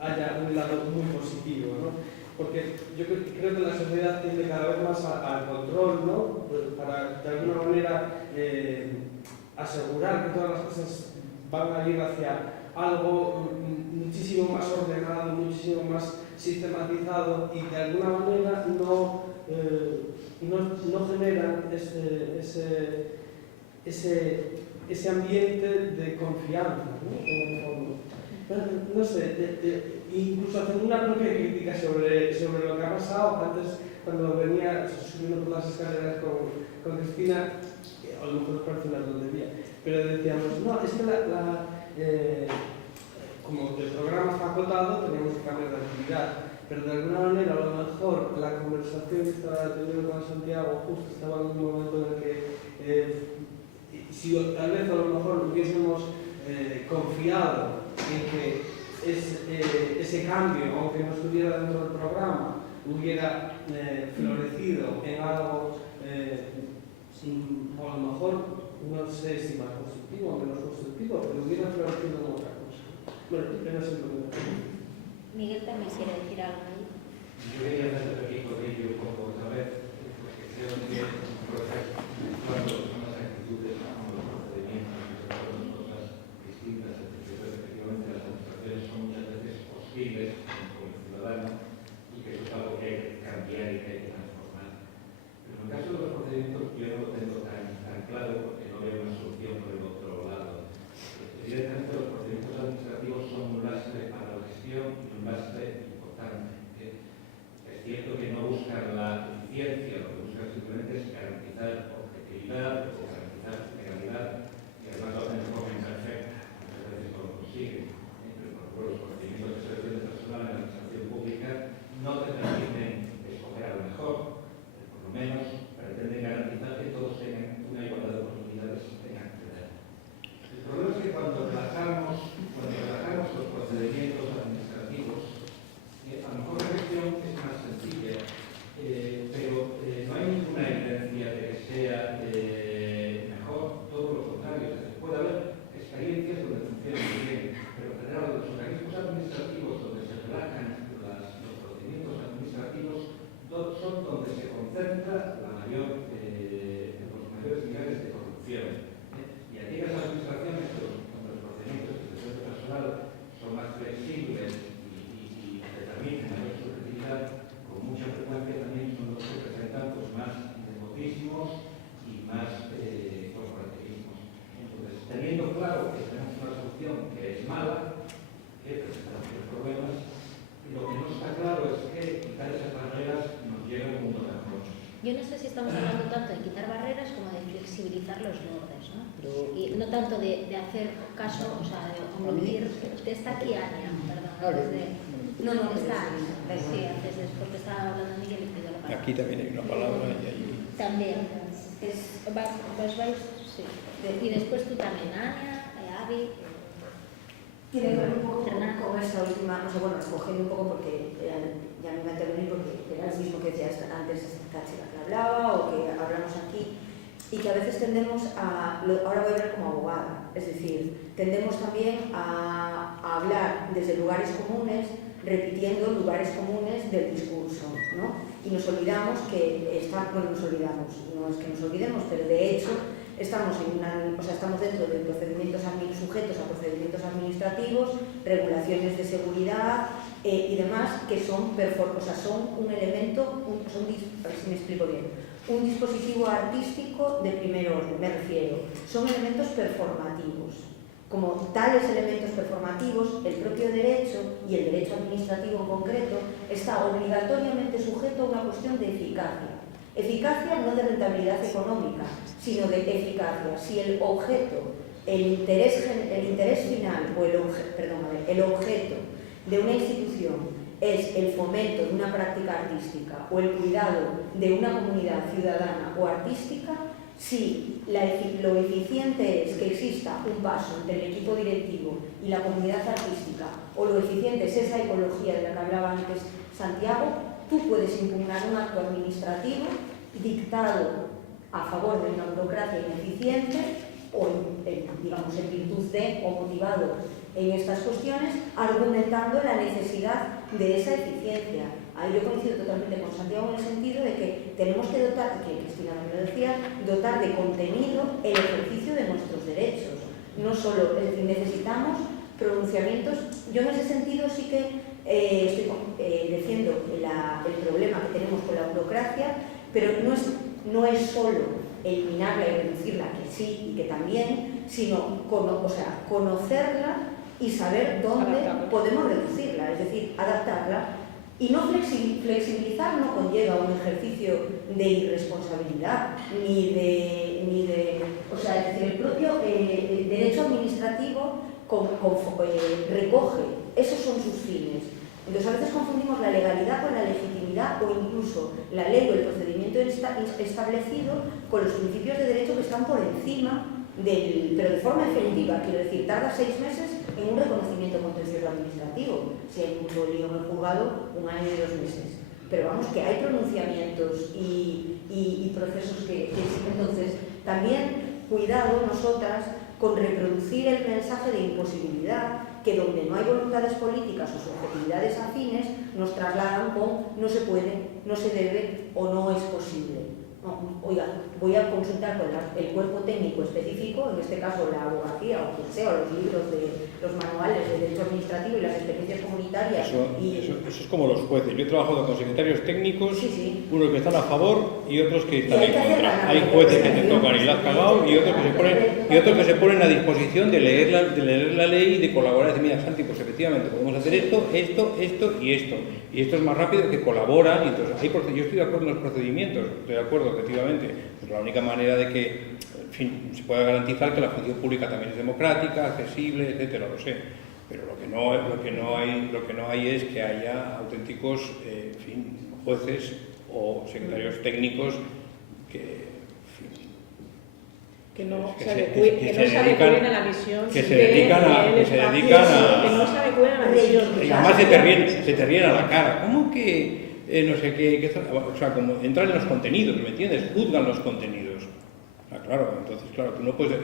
haya un lado muy positivo, ¿no? Porque yo creo que la sociedad tiende cada vez más al control, ¿no? Para de alguna manera asegurar que todas las cosas van a ir hacia algo muchísimo más ordenado, muchísimo más sistematizado, y de alguna manera no generan ese ambiente de confianza, ¿no? En el fondo. Pero, no sé, incluso haciendo una propia crítica sobre lo que ha pasado antes, cuando venía subiendo por las escaleras con Cristina, que a lo mejor parece una tontería, pero decíamos, no, es que como el programa está acotado, teníamos que cambiar de actividad, pero de alguna manera a lo mejor la conversación que estaba teniendo con Santiago justo estaba en un momento en el que si tal vez a lo mejor hubiésemos confiado en que ese cambio, aunque no estuviera dentro del programa, hubiera florecido en algo, a lo mejor, no sé si más positivo o menos positivo, pero hubiera florecido en otra cosa. Bueno, no sé lo que Miguel también quiere decir algo ahí. Yo quería hacer aquí con ello como otra vez, porque creo que es un proceso cuando son las actitudes, los procedimientos, que son cosas distintas, pero efectivamente las administraciones son muchas veces hostiles con el ciudadano, visibilitar los bordes, ¿no? Y no tanto de hacer caso, o sea, de omitir, está aquí Ania, perdón, no, está, sí, antes porque estaba hablando Miguel y pido la palabra. Aquí también hay una palabra y ahí... También, sí. Y después tú también, Ania, Avi... Tiene que ver un poco con esta última, o sea, bueno, recogiendo un poco porque ya me iba a intervenir porque era el mismo que decías antes esta chica que hablaba o que hablamos aquí, y que a veces tendemos ahora voy a hablar como abogada, es decir, tendemos también a hablar desde lugares comunes, repitiendo lugares comunes del discurso, ¿no? Y nos olvidamos no es que nos olvidemos, pero de hecho estamos dentro de procedimientos sujetos a procedimientos administrativos, regulaciones de seguridad y demás que son un elemento, a ver si me explico bien, un dispositivo artístico de primer orden, me refiero, son elementos performativos. Como tales elementos performativos, el propio derecho y el derecho administrativo en concreto está obligatoriamente sujeto a una cuestión de eficacia. Eficacia no de rentabilidad económica, sino de eficacia. Si el objeto, el interés final o el objeto de una institución es el fomento de una práctica artística o el cuidado de una comunidad ciudadana o artística, si lo eficiente es que exista un paso entre el equipo directivo y la comunidad artística, o lo eficiente es esa ecología de la que hablaba antes Santiago, tú puedes impugnar un acto administrativo dictado a favor de una burocracia ineficiente o en virtud de o motivado en estas cuestiones, argumentando la necesidad de esa eficiencia. Ahí yo coincido totalmente con Santiago en el sentido de que tenemos que dotar, que Cristina me lo decía, dotar de contenido el ejercicio de nuestros derechos. No solo, es decir, necesitamos pronunciamientos. Yo en ese sentido sí que estoy defiendo el problema que tenemos con la burocracia, pero no es solo eliminarla y reducirla, que sí y que también, sino conocerla y saber dónde podemos reducirla, es decir, adaptarla. Y no flexibilizar no conlleva un ejercicio de irresponsabilidad, o sea, es decir, el propio derecho administrativo recoge, esos son sus fines. Entonces a veces confundimos la legalidad con la legitimidad o incluso la ley o el procedimiento establecido con los principios de derecho que están por encima pero de forma efectiva, quiero decir, tarda 6 meses en un reconocimiento contencioso administrativo. Si hay mucho lío en el juzgado, 1 año y 2 meses. Pero vamos, que hay pronunciamientos y procesos que existen. Entonces, también cuidado nosotras con reproducir el mensaje de imposibilidad que donde no hay voluntades políticas o subjetividades afines nos trasladan con no se puede, no se debe o no es posible. No, oiga, voy a consultar con el cuerpo técnico específico, en este caso la abogacía o quien sea, o los libros de los manuales de derecho administrativo y las experiencias comunitarias. Eso es como los jueces. Yo he trabajado con secretarios técnicos, sí. Unos que están a favor y otros que están en contra. Hay jueces que te tocan y la has cagado y otros que se ponen a disposición de leer la ley y de colaborar. Y decir, mira, Santi, pues efectivamente podemos hacer esto y esto. Y esto es más rápido, que colaboran. Y entonces, yo estoy de acuerdo en los procedimientos, estoy de acuerdo, efectivamente. Pues la única manera de que, en fin, se pueda garantizar que la función pública también es democrática, accesible, etcétera, lo sé. Pero lo que no hay es que haya auténticos, jueces o secretarios técnicos que no se adecúen a la misión, que se dedican a y además se te ríen a la cara. ¿Cómo que no sé qué? O sea, como entran en los contenidos, ¿me entiendes? Juzgan los contenidos. Claro, entonces, claro, tú no puedes...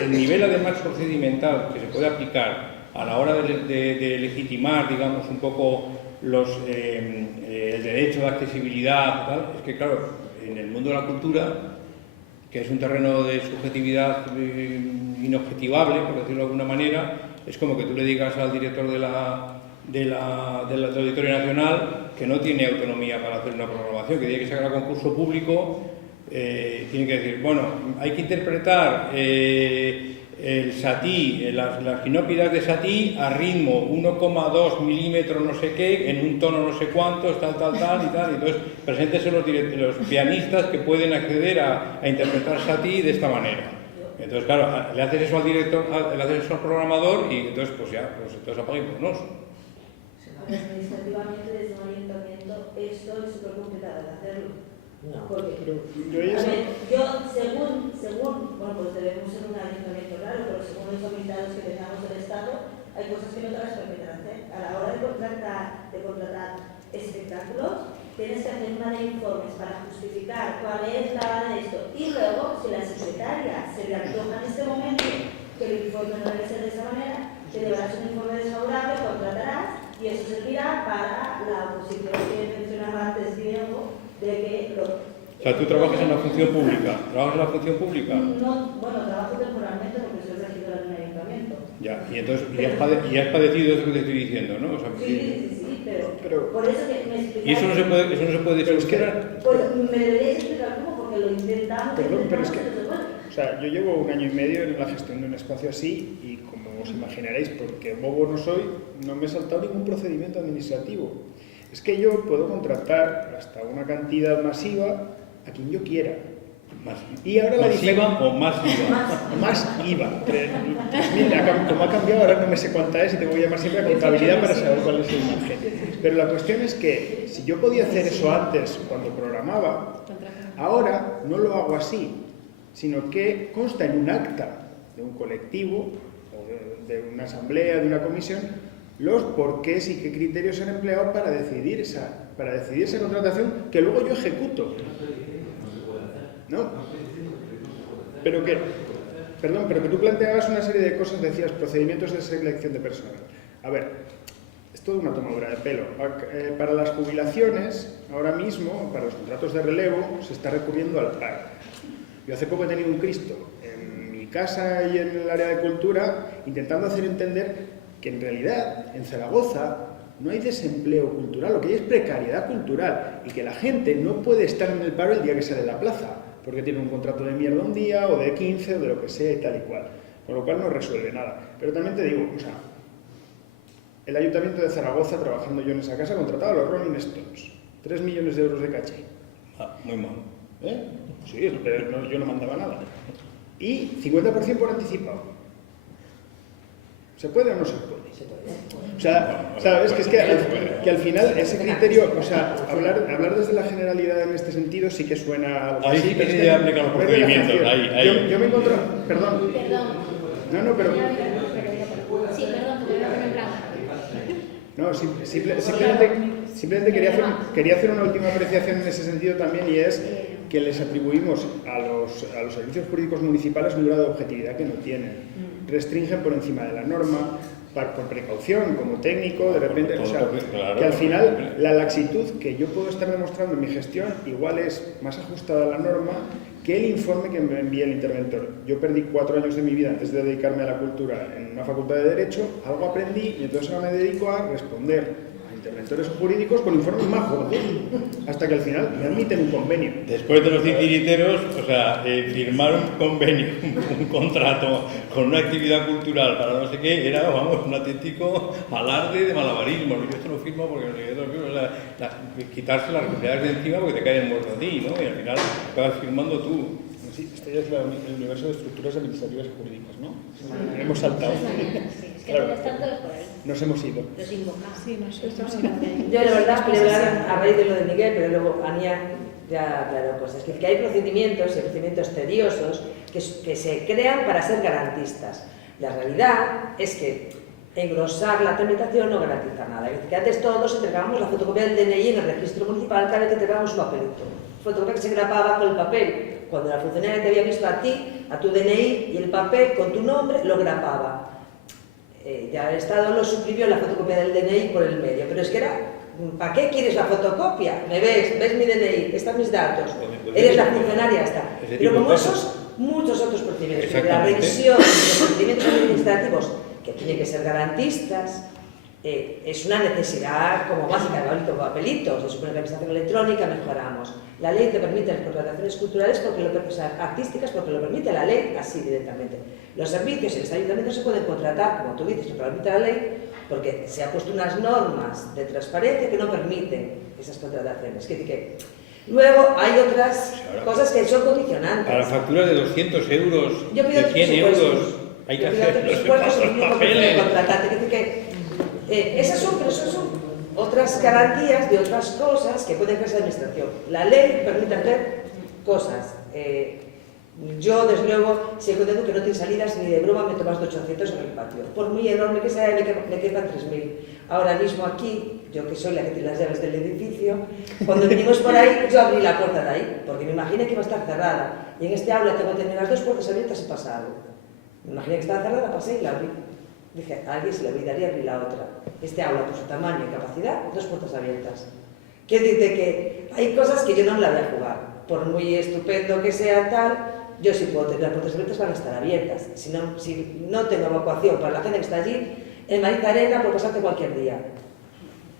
El nivel, además, procedimental que se puede aplicar a la hora de legitimar, digamos, un poco el derecho de accesibilidad, tal, es que, claro, en el mundo de la cultura, que es un terreno de subjetividad inobjetivable, por decirlo de alguna manera, es como que tú le digas al director del Auditorio Nacional que no tiene autonomía para hacer una programación, que tiene que sacar a concurso público, tiene que decir, bueno, hay que interpretar el SATI, las quinópidas de SATI a ritmo 1,2 milímetros no sé qué, en un tono no sé cuántos, tal, y tal. Entonces, preséntese los pianistas que pueden acceder a interpretar SATI de esta manera. Entonces, claro, le haces eso al director, le haces eso al programador y entonces, pues ya, pues entonces apaguen por nos. Administrativamente, desde un ayuntamiento, esto es súper complicado de hacerlo. No. Porque, Yo a ver, yo, según, bueno, pues debemos ser un ayuntamiento raro, pero según los invitados que tengamos del Estado, hay cosas que no te las permiten hacer. A la hora de contratar espectáculos, tienes que hacer una de informes para justificar cuál es la de esto. Y luego, si la secretaria se le antoja en este momento que el informe no debe ser de esa manera, te llevarás un informe desfavorable, contratarás y eso servirá para la oposición que mencionaba antes Diego, de que O sea, tú trabajas en la función pública. ¿Trabajas en la función pública? No, bueno, trabajo temporalmente porque soy regidora de un ayuntamiento. Ya, y entonces, y has padecido eso que te estoy diciendo, ¿no? O sea, Sí, pero por eso que me explicaba... ¿Y eso no se puede solucionar? Pues me deberíais explicar cómo, porque lo intentamos... Perdón, pero es que, no se puede. o sea, yo llevo 1 año y medio en la gestión de un espacio así y como os imaginaréis, porque bobo no soy, no me he saltado ningún procedimiento administrativo. Es que yo puedo contratar hasta una cantidad masiva a quien yo quiera. Y ahora la ¿Masiva o más IVA? Más IVA. Mira, como ha cambiado, ahora no me sé cuánta es y tengo que llamar siempre a contabilidad para saber cuál es el margen. Pero la cuestión es que si yo podía hacer eso antes, cuando programaba, ahora no lo hago así, sino que consta en un acta de un colectivo o de una asamblea, de una comisión, los porqués y qué criterios han empleado para decidir esa contratación que luego yo ejecuto. ¿No? Pero que tú planteabas una serie de cosas, decías, procedimientos de selección de personal. A ver, es toda una tomadura de pelo. Para las jubilaciones, ahora mismo, para los contratos de relevo, se está recurriendo al paro. Yo hace poco he tenido un Cristo en mi casa y en el área de cultura, intentando hacer entender que en realidad, en Zaragoza, no hay desempleo cultural, lo que hay es precariedad cultural y que la gente no puede estar en el paro el día que sale de la plaza, porque tiene un contrato de mierda un día, o de 15, o de lo que sea y tal y cual. Con lo cual no resuelve nada. Pero también te digo, o sea, el Ayuntamiento de Zaragoza, trabajando yo en esa casa, contrataba a los Rolling Stones. 3 millones de euros de caché. Ah, muy mal. Sí, pero yo no mandaba nada. Y 50% por anticipado. ¿Se puede o no se puede? O sea, ¿sabes? Que al final ese criterio, o sea, hablar desde la generalidad en este sentido sí que suena algo ahí así. sí que se aplican los procedimientos. Yo me encuentro... Perdón. No, pero... Sí, perdón, que me voy a poner blanca. No, simplemente quería hacer una última apreciación en ese sentido también, y es que les atribuimos a los servicios jurídicos municipales un grado de objetividad que no tienen. Restringen por encima de la norma, por precaución, como técnico, de repente, o sea, que al final la laxitud que yo puedo estar demostrando en mi gestión igual es más ajustada a la norma que el informe que me envía el interventor. Yo perdí 4 años de mi vida antes de dedicarme a la cultura en una facultad de Derecho, algo aprendí y entonces ahora me dedico a responder a interventores jurídicos con informes más gordos, hasta que al final me admiten un convenio. Después de los titiriteros, o sea, firmar un convenio, un contrato con una actividad cultural para no sé qué, era, vamos, un auténtico alarde de malabarismo. Yo esto lo firmo porque no sé qué, o sea, quitarse las responsabilidades de encima porque te caen muertos a ti, ¿no? Y al final acabas firmando tú. Sí, este es el universo de estructuras administrativas y jurídicas, ¿no? Hemos saltado. Sí, es que claro, están todos por ahí. Nos hemos ido. Los invocamos. Sí, nosotros Yo la verdad quería hablar a raíz de lo de Miguel, pero luego Ania ya aclaró cosas. Que hay procedimientos tediosos que se crean para ser garantistas. La realidad es que engrosar la tramitación no garantiza nada. Es decir, que antes todos entregábamos la fotocopia del DNI en el registro municipal cada vez que entregábamos un papelito. Fotocopia que se grababa con el papel. Cuando la funcionaria te había visto a ti, a tu DNI y el papel con tu nombre, lo grababa. Ya el Estado lo suprimió la fotocopia del DNI por el medio, pero es que era, ¿para qué quieres la fotocopia? ¿Me ves? ¿Ves mi DNI? Están mis datos. Eres la funcionaria, está. Pero como esos, muchos otros procedimientos, de la revisión de los procedimientos administrativos que tienen que ser garantistas, es una necesidad como básica, el papelito, se supone que la administración electrónica mejoramos. La ley te permite las contrataciones culturales, artísticas, porque lo permite la ley así directamente. Los servicios en este ayuntamiento se pueden contratar, como tú dices, lo permite la ley, porque se han puesto unas normas de transparencia que no permiten esas contrataciones. Luego hay otras cosas que son condicionantes. Para facturas de 200 euros, yo pido de 100 euros, hay que hacer los papeles. Esas son otras garantías de otras cosas que puede hacer esa administración. La ley permite hacer cosas. Yo, desde luego, si encuentro que no tiene salidas ni de broma, me tomas de 800 en el patio. Por muy enorme que sea, me quedan 3.000. Ahora mismo aquí, yo que soy la que tiene las llaves del edificio, cuando vinimos por ahí, yo abrí la puerta de ahí, porque me imaginé que iba a estar cerrada. Y en este aula tengo que tener las dos puertas abiertas y pasa algo. Me imaginé que estaba cerrada, pasé y la abrí. Dije, a alguien se le olvidaría abrir la otra. Este aula, por su tamaño y capacidad, dos puertas abiertas. Quiere decirte que hay cosas que yo no la voy a jugar. Por muy estupendo que sea tal, yo sí puedo tener las puertas abiertas, van a estar abiertas. Si no tengo evacuación para la gente que está allí, en Mariza Arena puede pasarte cualquier día.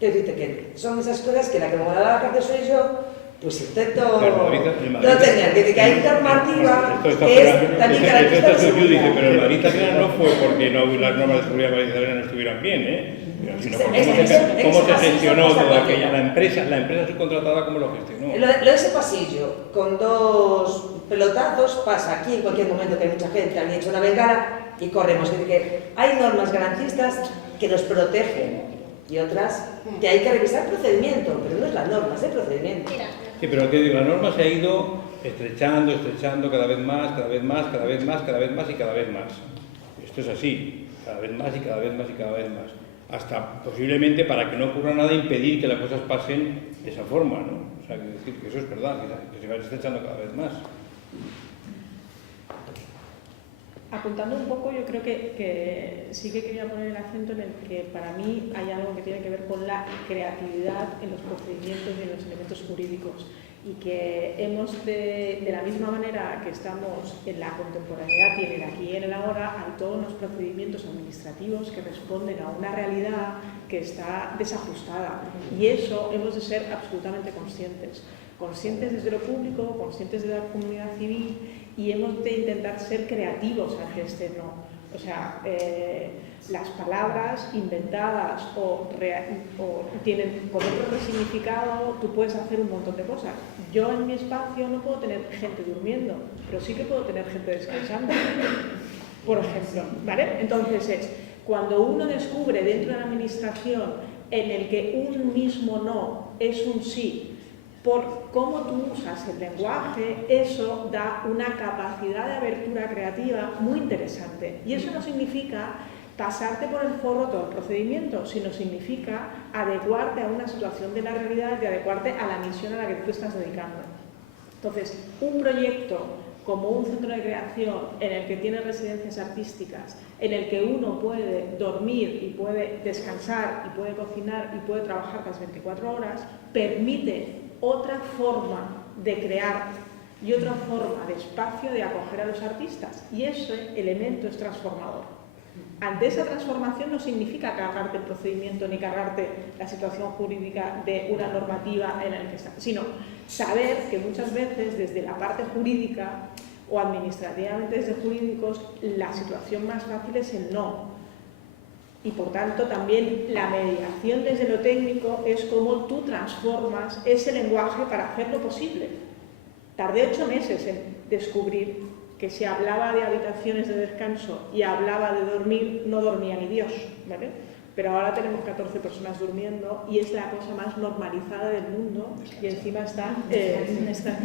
Quiero decirte que son esas cosas que la que me va a dar la cárcel soy yo, pues intento no tener, que hay normativa que es también garantista de seguridad. Pero el Mariza Arena no fue porque las normas de seguridad de Mariza Arena no estuvieran bien, sino por cómo se gestionó toda aquella. La empresa subcontratada, ¿cómo lo gestionó? Lo de ese pasillo, con dos pelotazos, pasa aquí en cualquier momento que hay mucha gente, han hecho una bengala y corremos. Es decir, que hay normas garantistas que nos protegen y otras que hay que revisar procedimiento, pero no es la norma, es el procedimiento. Sí, pero que digo, la norma se ha ido estrechando cada vez más y cada vez más. Esto es así, cada vez más y cada vez más. Hasta posiblemente, para que no ocurra nada, impedir que las cosas pasen de esa forma, ¿no? O sea, que decir que eso es verdad, que se va estrechando cada vez más. Apuntando un poco, yo creo que sí que quería poner el acento en el que para mí hay algo que tiene que ver con la creatividad en los procedimientos y en los elementos jurídicos, y que hemos de la misma manera que estamos en la contemporaneidad y en el aquí y en el ahora, hay todos los procedimientos administrativos que responden a una realidad que está desajustada, y eso hemos de ser absolutamente conscientes desde lo público, conscientes de la comunidad civil, y hemos de intentar ser creativos ante este no. O sea, las palabras inventadas o tienen con otro resignificado, tú puedes hacer un montón de cosas. Yo en mi espacio no puedo tener gente durmiendo, pero sí que puedo tener gente descansando, por ejemplo, ¿vale? Entonces cuando uno descubre dentro de la administración en el que un mismo no es un sí, por cómo tú usas el lenguaje, eso da una capacidad de abertura creativa muy interesante. Y eso no significa pasarte por el forro todo el procedimiento, sino significa adecuarte a una situación de la realidad y adecuarte a la misión a la que tú estás dedicando. Entonces, un proyecto como un centro de creación en el que tiene residencias artísticas, en el que uno puede dormir y puede descansar y puede cocinar y puede trabajar las 24 horas, permite otra forma de crear y otra forma de espacio de acoger a los artistas, y ese elemento es transformador. Ante esa transformación no significa cargarte el procedimiento ni cargarte la situación jurídica de una normativa en la que está, sino saber que muchas veces desde la parte jurídica o administrativamente desde jurídicos la situación más fácil es el no. Y por tanto también la mediación desde lo técnico es cómo tú transformas ese lenguaje para hacerlo posible. Tardé 8 meses en descubrir que si hablaba de habitaciones de descanso y hablaba de dormir, no dormía ni Dios, ¿vale? Pero ahora tenemos 14 personas durmiendo y es la cosa más normalizada del mundo, y encima está un ejemplo también es la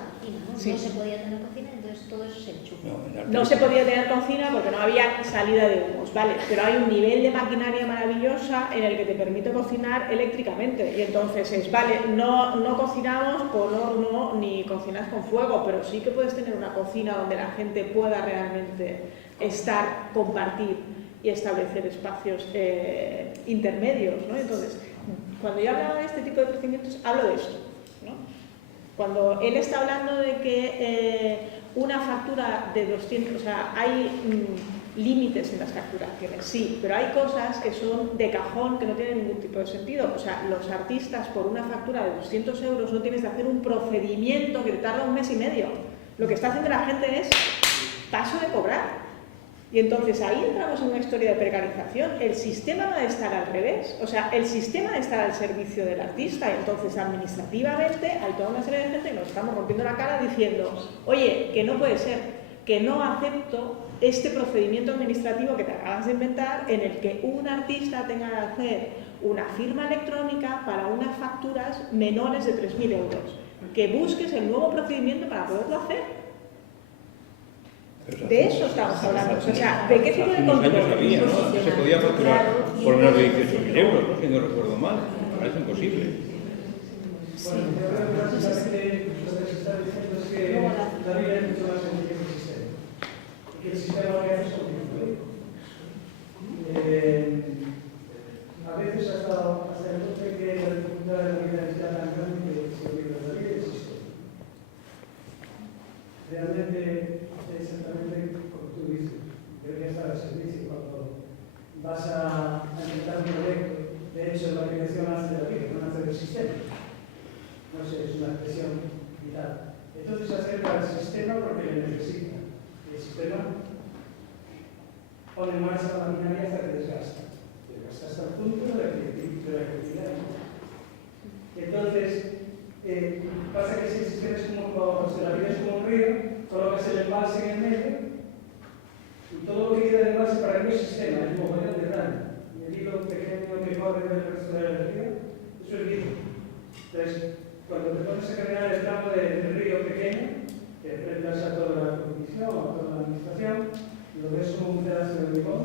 cocina, ¿no? Sí. No se podía tener cocina, entonces todo eso se enchufa. No se podía tener cocina porque no había salida de humos, ¿vale? Pero hay un nivel de maquinaria maravillosa en el que te permite cocinar eléctricamente, y entonces es, vale, no cocinamos con horno ni cocinas con fuego, pero sí que puedes tener una cocina donde la gente pueda realmente estar, compartir y establecer espacios intermedios, ¿no? Entonces, cuando yo hablaba de este tipo de procedimientos, hablo de esto, ¿no? Cuando él está hablando de que una factura de 200, o sea, hay límites en las facturaciones, sí, pero hay cosas que son de cajón que no tienen ningún tipo de sentido. O sea, los artistas por una factura de 200 euros no tienes que hacer un procedimiento que te tarda 1 mes y medio. Lo que está haciendo la gente es paso de cobrar. Y entonces ahí entramos en una historia de precarización. El sistema va a estar al revés, o sea, el sistema va a estar al servicio del artista, y entonces administrativamente hay toda una serie de gente que nos estamos rompiendo la cara diciendo, oye, que no puede ser, que no acepto este procedimiento administrativo que te acabas de inventar en el que un artista tenga que hacer una firma electrónica para unas facturas menores de 3.000 euros. Que busques el nuevo procedimiento para poderlo hacer. De eso estamos hablando. O sea, ¿de qué tipo de control? Hace unos años había, ¿no? Se podía facturar por menos de 18.000 euros, ¿no? Si no recuerdo mal. Parece imposible. Bueno, yo creo que básicamente lo que se está diciendo es que la vida es mucho más sencilla que el sistema. Y que el sistema lo que hace es contribuir. A veces hasta el punto de que la dificultad de la vida es ya tan grande que se olvida la vida y el sistema. Realmente es exactamente como tú dices. Debería estar al servicio cuando vas a intentar un proyecto. De hecho, la creación nace de la vida, no nace del sistema. No sé, es una expresión vital. Entonces se acerca al sistema porque le necesita. El sistema pone en marcha la maquinaria hasta que desgasta. Desgasta hasta el punto de la creatividad. Entonces, pasa que si el sistema es como, si la vida es como un río, colocas el envase en el medio y todo lo que queda del envase para mí es sistema, es un mogollón de daño. Y el hilo pequeño que corre del resto de la energía, eso es vida. Entonces, cuando te pones a caminar el tramo del río pequeño, que enfrentas a toda la comisión, a toda la administración, lo ves como un pedazo de limón,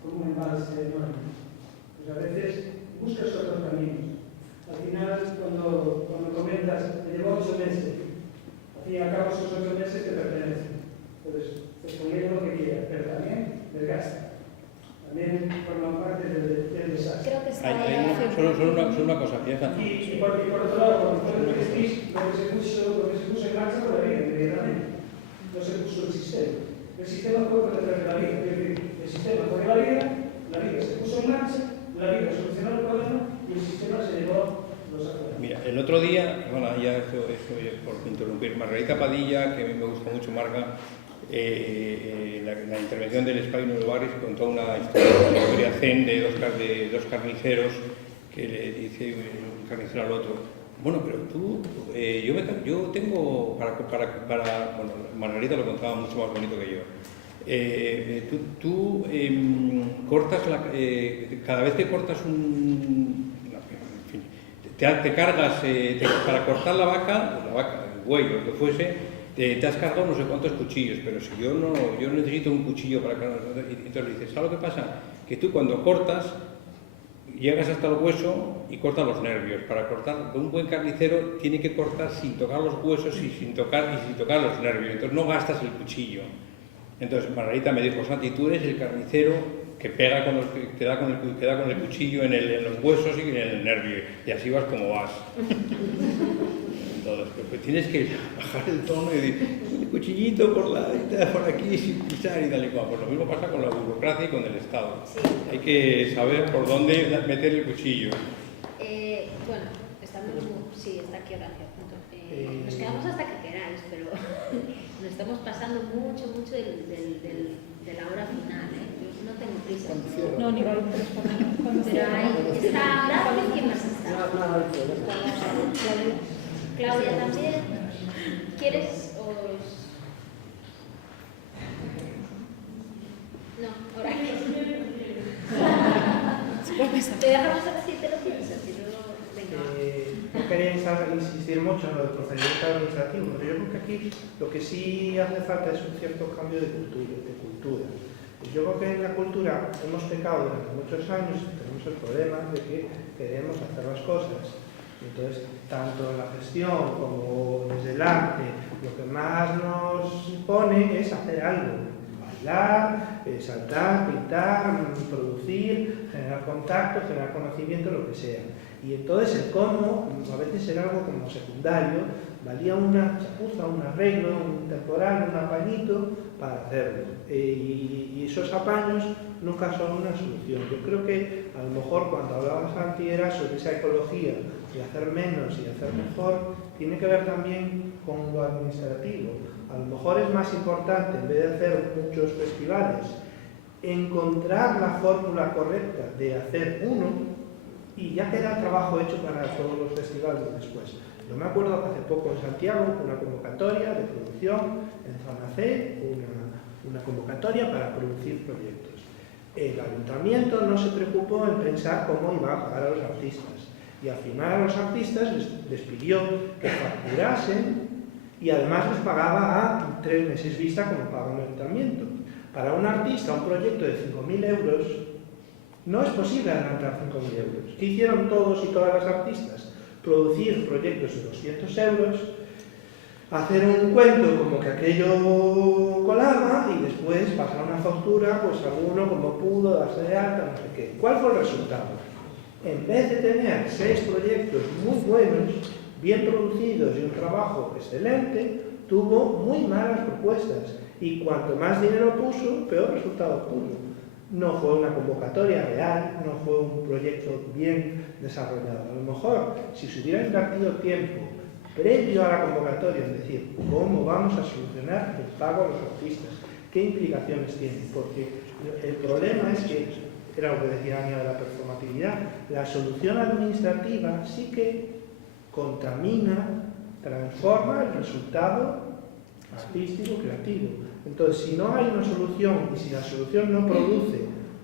como un embalse enorme. Pues a veces buscas otros caminos. Al final, cuando comentas, me llevó 8 meses, al fin y al cabo esos 8 meses te pertenecen. Entonces, te pones lo que quieras, pero también desgasta. También forman parte del desastre. Creo que está Solo una cosa, ya está. Y por otro lado, cuando fue el Prestige, lo que se puso en marcha fue la vida, inmediatamente. No se puso el sistema. El sistema fue por detrás de la vida. Es decir, el sistema fue de la vida se puso en marcha, la vida solucionó el problema y el sistema se llevó los acuerdos. Mira, el otro día, bueno, ya esto por interrumpir, Margarita Padilla, que a mí me gusta mucho, Marga, la intervención del Espai Nuevo Barris contó una historia zen de dos carniceros que le dice un carnicero al otro, bueno, pero tú, yo tengo bueno, Margarita lo contaba mucho más bonito que yo. Tú cortas cada vez que cortas te cargas para cortar la vaca, el buey, lo que fuese. Te has cargado no sé cuántos cuchillos, pero si yo necesito un cuchillo para cargar. Entonces dices, ¿sabes lo que pasa? Que tú cuando cortas, llegas hasta el hueso y cortas los nervios. Para cortar, un buen carnicero tiene que cortar sin tocar los huesos y sin tocar los nervios. Entonces no gastas el cuchillo. Entonces Margarita me dijo, Santi, tú eres el carnicero que pega que da con el cuchillo en los huesos y en el nervio. Y así vas como vas. Entonces, pues tienes que bajar el tono y decir, un cuchillito por aquí sin pisar y tal y cual. Pues lo mismo pasa con la burocracia y con el Estado. Sí. Hay que saber por dónde meter el cuchillo. Bueno, sí, está aquí Horacio. Nos quedamos hasta que queráis, pero nos estamos pasando mucho de la hora final. Yo no tengo prisa. No, ni vale. Pero ahí está Horacio, ¿quién más está? Claudia también. ¿Quieres o...? No, Horacio. Te dejamos a ver si te lo piensas. No quería insistir mucho en lo del procedimiento administrativo, pero yo creo que aquí lo que sí hace falta es un cierto cambio de cultura. Yo creo que en la cultura hemos pecado durante muchos años y tenemos el problema de que queremos hacer las cosas. Entonces, tanto en la gestión como desde el arte, lo que más nos pone es hacer algo. Bailar, saltar, pintar, producir, generar contacto, generar conocimiento, lo que sea. Y entonces el cómo a veces era algo como secundario, valía una chapuza, un arreglo, un temporal, un apañito para hacerlo. Y esos apaños nunca son una solución. Yo creo que a lo mejor cuando hablabas antes era sobre esa ecología de hacer menos y hacer mejor, tiene que ver también con lo administrativo. A lo mejor es más importante, en vez de hacer muchos festivales, encontrar la fórmula correcta de hacer uno y ya queda el trabajo hecho para todos los festivales después. Yo me acuerdo que hace poco en Santiago, una convocatoria de producción, en Zona C, una convocatoria para producir proyectos. El ayuntamiento no se preocupó en pensar cómo iba a pagar a los artistas. Y al final a los artistas les pidió que facturasen y además les pagaba a 3 meses vista como paga un ayuntamiento. Para un artista, un proyecto de 5.000 euros, no es posible adelantar 5.000 euros. ¿Qué hicieron todos y todas las artistas? Producir proyectos de 200 euros, hacer un cuento como que aquello colaba y después pasar una factura, pues alguno como pudo, darse de alta, no sé qué. ¿Cuál fue el resultado? En vez de tener 6 proyectos muy buenos, bien producidos y un trabajo excelente, tuvo muy malas propuestas y cuanto más dinero puso, peor resultado puso. No fue una convocatoria real, no fue un proyecto bien desarrollado. A lo mejor, si se hubiera invertido tiempo previo a la convocatoria, es decir, cómo vamos a solucionar el pago a los artistas, qué implicaciones tiene, porque el problema es que, era lo que decía Ania de la performatividad, la solución administrativa sí que contamina, transforma el resultado artístico, creativo. Entonces, si no hay una solución y si la solución no produce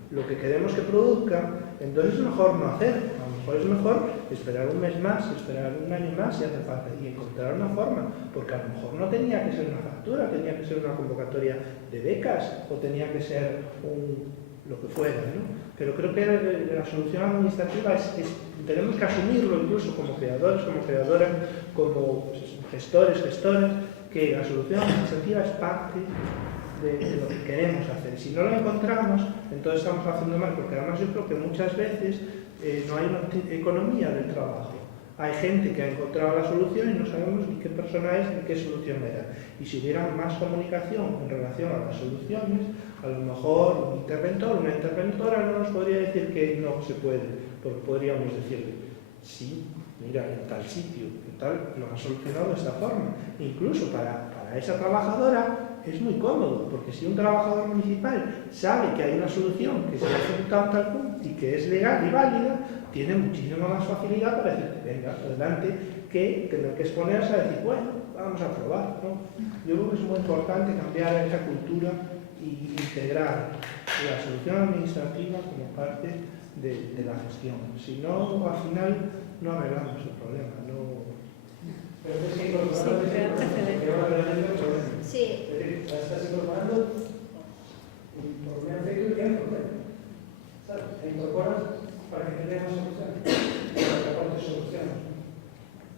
lo que queremos que produzca, entonces es mejor no hacer. A lo mejor es mejor esperar un mes más, esperar un año más si hace falta y encontrar una forma, porque a lo mejor no tenía que ser una factura, tenía que ser una convocatoria de becas o tenía que ser lo que fuera, ¿no? Pero creo que la solución administrativa tenemos que asumirlo incluso como creadores, como creadoras, como gestores, gestoras, que la solución administrativa es parte de lo que queremos hacer. Si no lo encontramos, entonces estamos haciendo mal, porque además yo creo que muchas veces no hay una economía del trabajo. Hay gente que ha encontrado la solución y no sabemos ni qué persona es ni qué solución era. Y si hubiera más comunicación en relación a las soluciones, a lo mejor un interventor, una interventora no nos podría decir que no se puede, porque podríamos decirle, sí, mira, en tal sitio, en tal, lo han solucionado de esta forma. Incluso para esa trabajadora es muy cómodo, porque si un trabajador municipal sabe que hay una solución que se ha ejecutado en tal punto y que es legal y válida, tiene muchísima más facilidad para decirte, venga, adelante, que tener que exponerse a decir, bueno, vamos a probar, ¿no? Yo creo que es muy importante cambiar esa cultura y integrar la solución administrativa como parte de la gestión. Si no, al final no arreglamos el problema. No... Pero es que incorporando el problema. Sí. Es decir, la estás incorporando por un efecto y un problema. ¿Sabes? Te incorporas para que tengamos soluciones, para que aportes soluciones.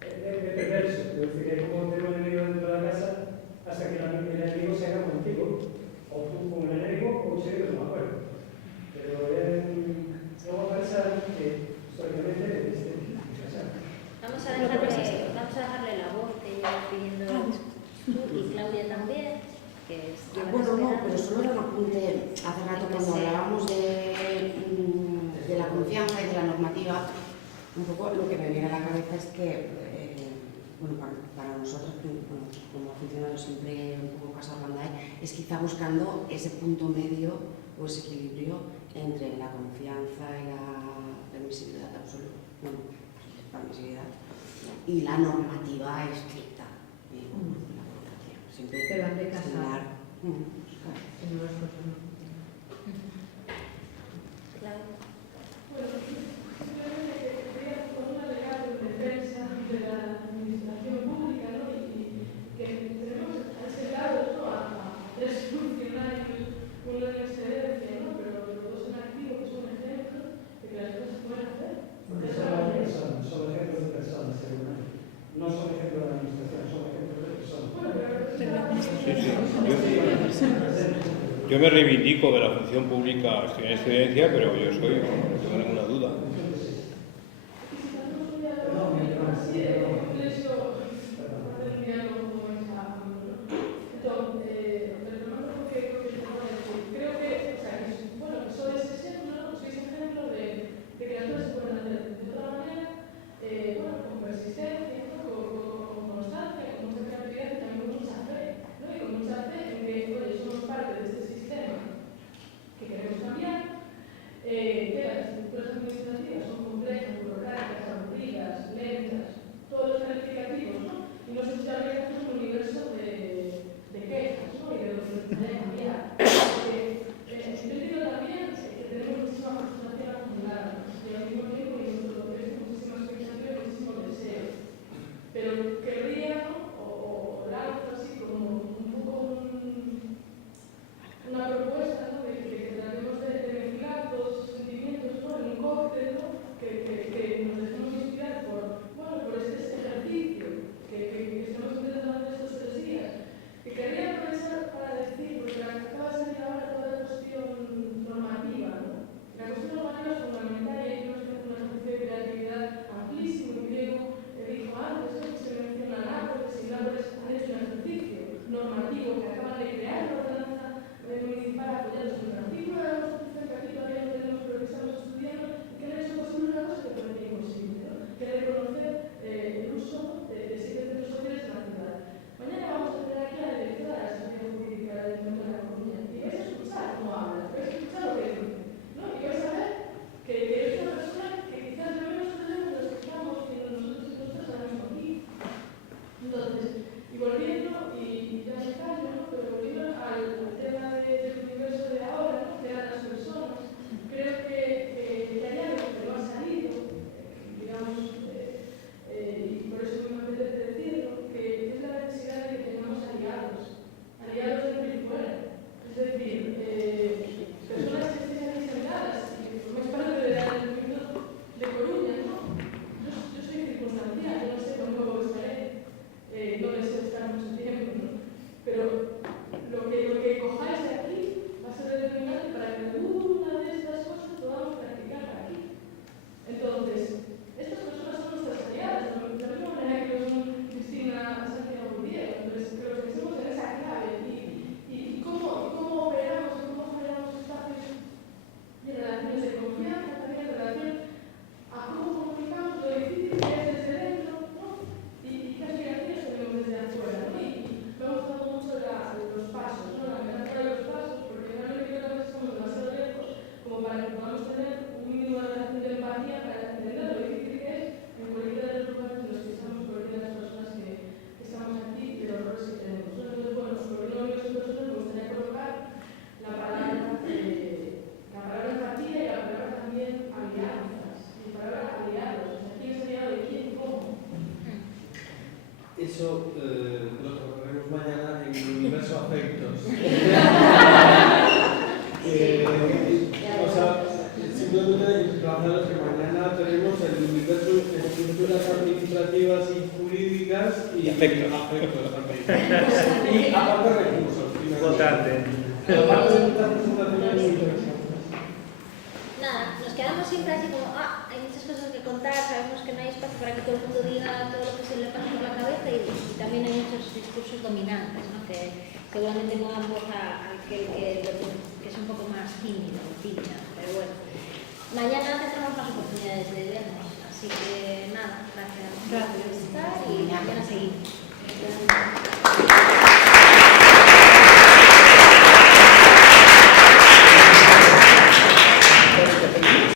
Es perverso, es decir, es como tener un enemigo dentro de la casa hasta que el enemigo se haga contigo, o tú con el enemigo, o un serio que no me acuerdo. Pero luego pensar que históricamente es Vamos a dejarle la voz que lleva pidiendo tú y Claudia también, que es... Bueno, no, pero solo era un apunte hace rato cuando hablábamos de la confianza y de la normativa. Un poco lo que me viene a la cabeza es que, bueno, para nosotros, como funcionarios siempre un poco Casa Orlandai, es quizá buscando ese punto medio o ese equilibrio entre la confianza y la permisividad absoluta. Bueno, permisividad y la normativa estricta. Siempre te van de casa. Claro. Bueno, simplemente quería poner una legal defensa de la administración pública, ¿no? Y que tenemos acercados, ¿no? a hacer funcionar una excedencia, ¿no? Pero los dos en activo, que son ejemplos de que las cosas se pueden hacer. Porque son ejemplos de personas, no son ejemplos de administración, son ejemplos de personas. Yo me reivindico de la función pública, estoy en excedencia, pero yo soy, no tengo ninguna duda. eso lo trataremos mañana en el universo afectos. O sea, simplemente emplazaros que mañana tenemos el universo de estructuras administrativas y jurídicas y afectos también. Y aparte recursos. Importante. Aparte de muchas presentaciones muy interesantes. Nada, nos quedamos siempre así como, hay muchas cosas que contar, sabemos que no hay espacio para que todo el mundo diga todo lo que se le pasa por la cabeza y también hay muchos discursos dominantes, ¿no? Que seguramente no dan voz a aquel que es un poco más tímido, pero bueno. Mañana tendremos más oportunidades de vernos, así que nada, gracias por estar y mañana seguimos.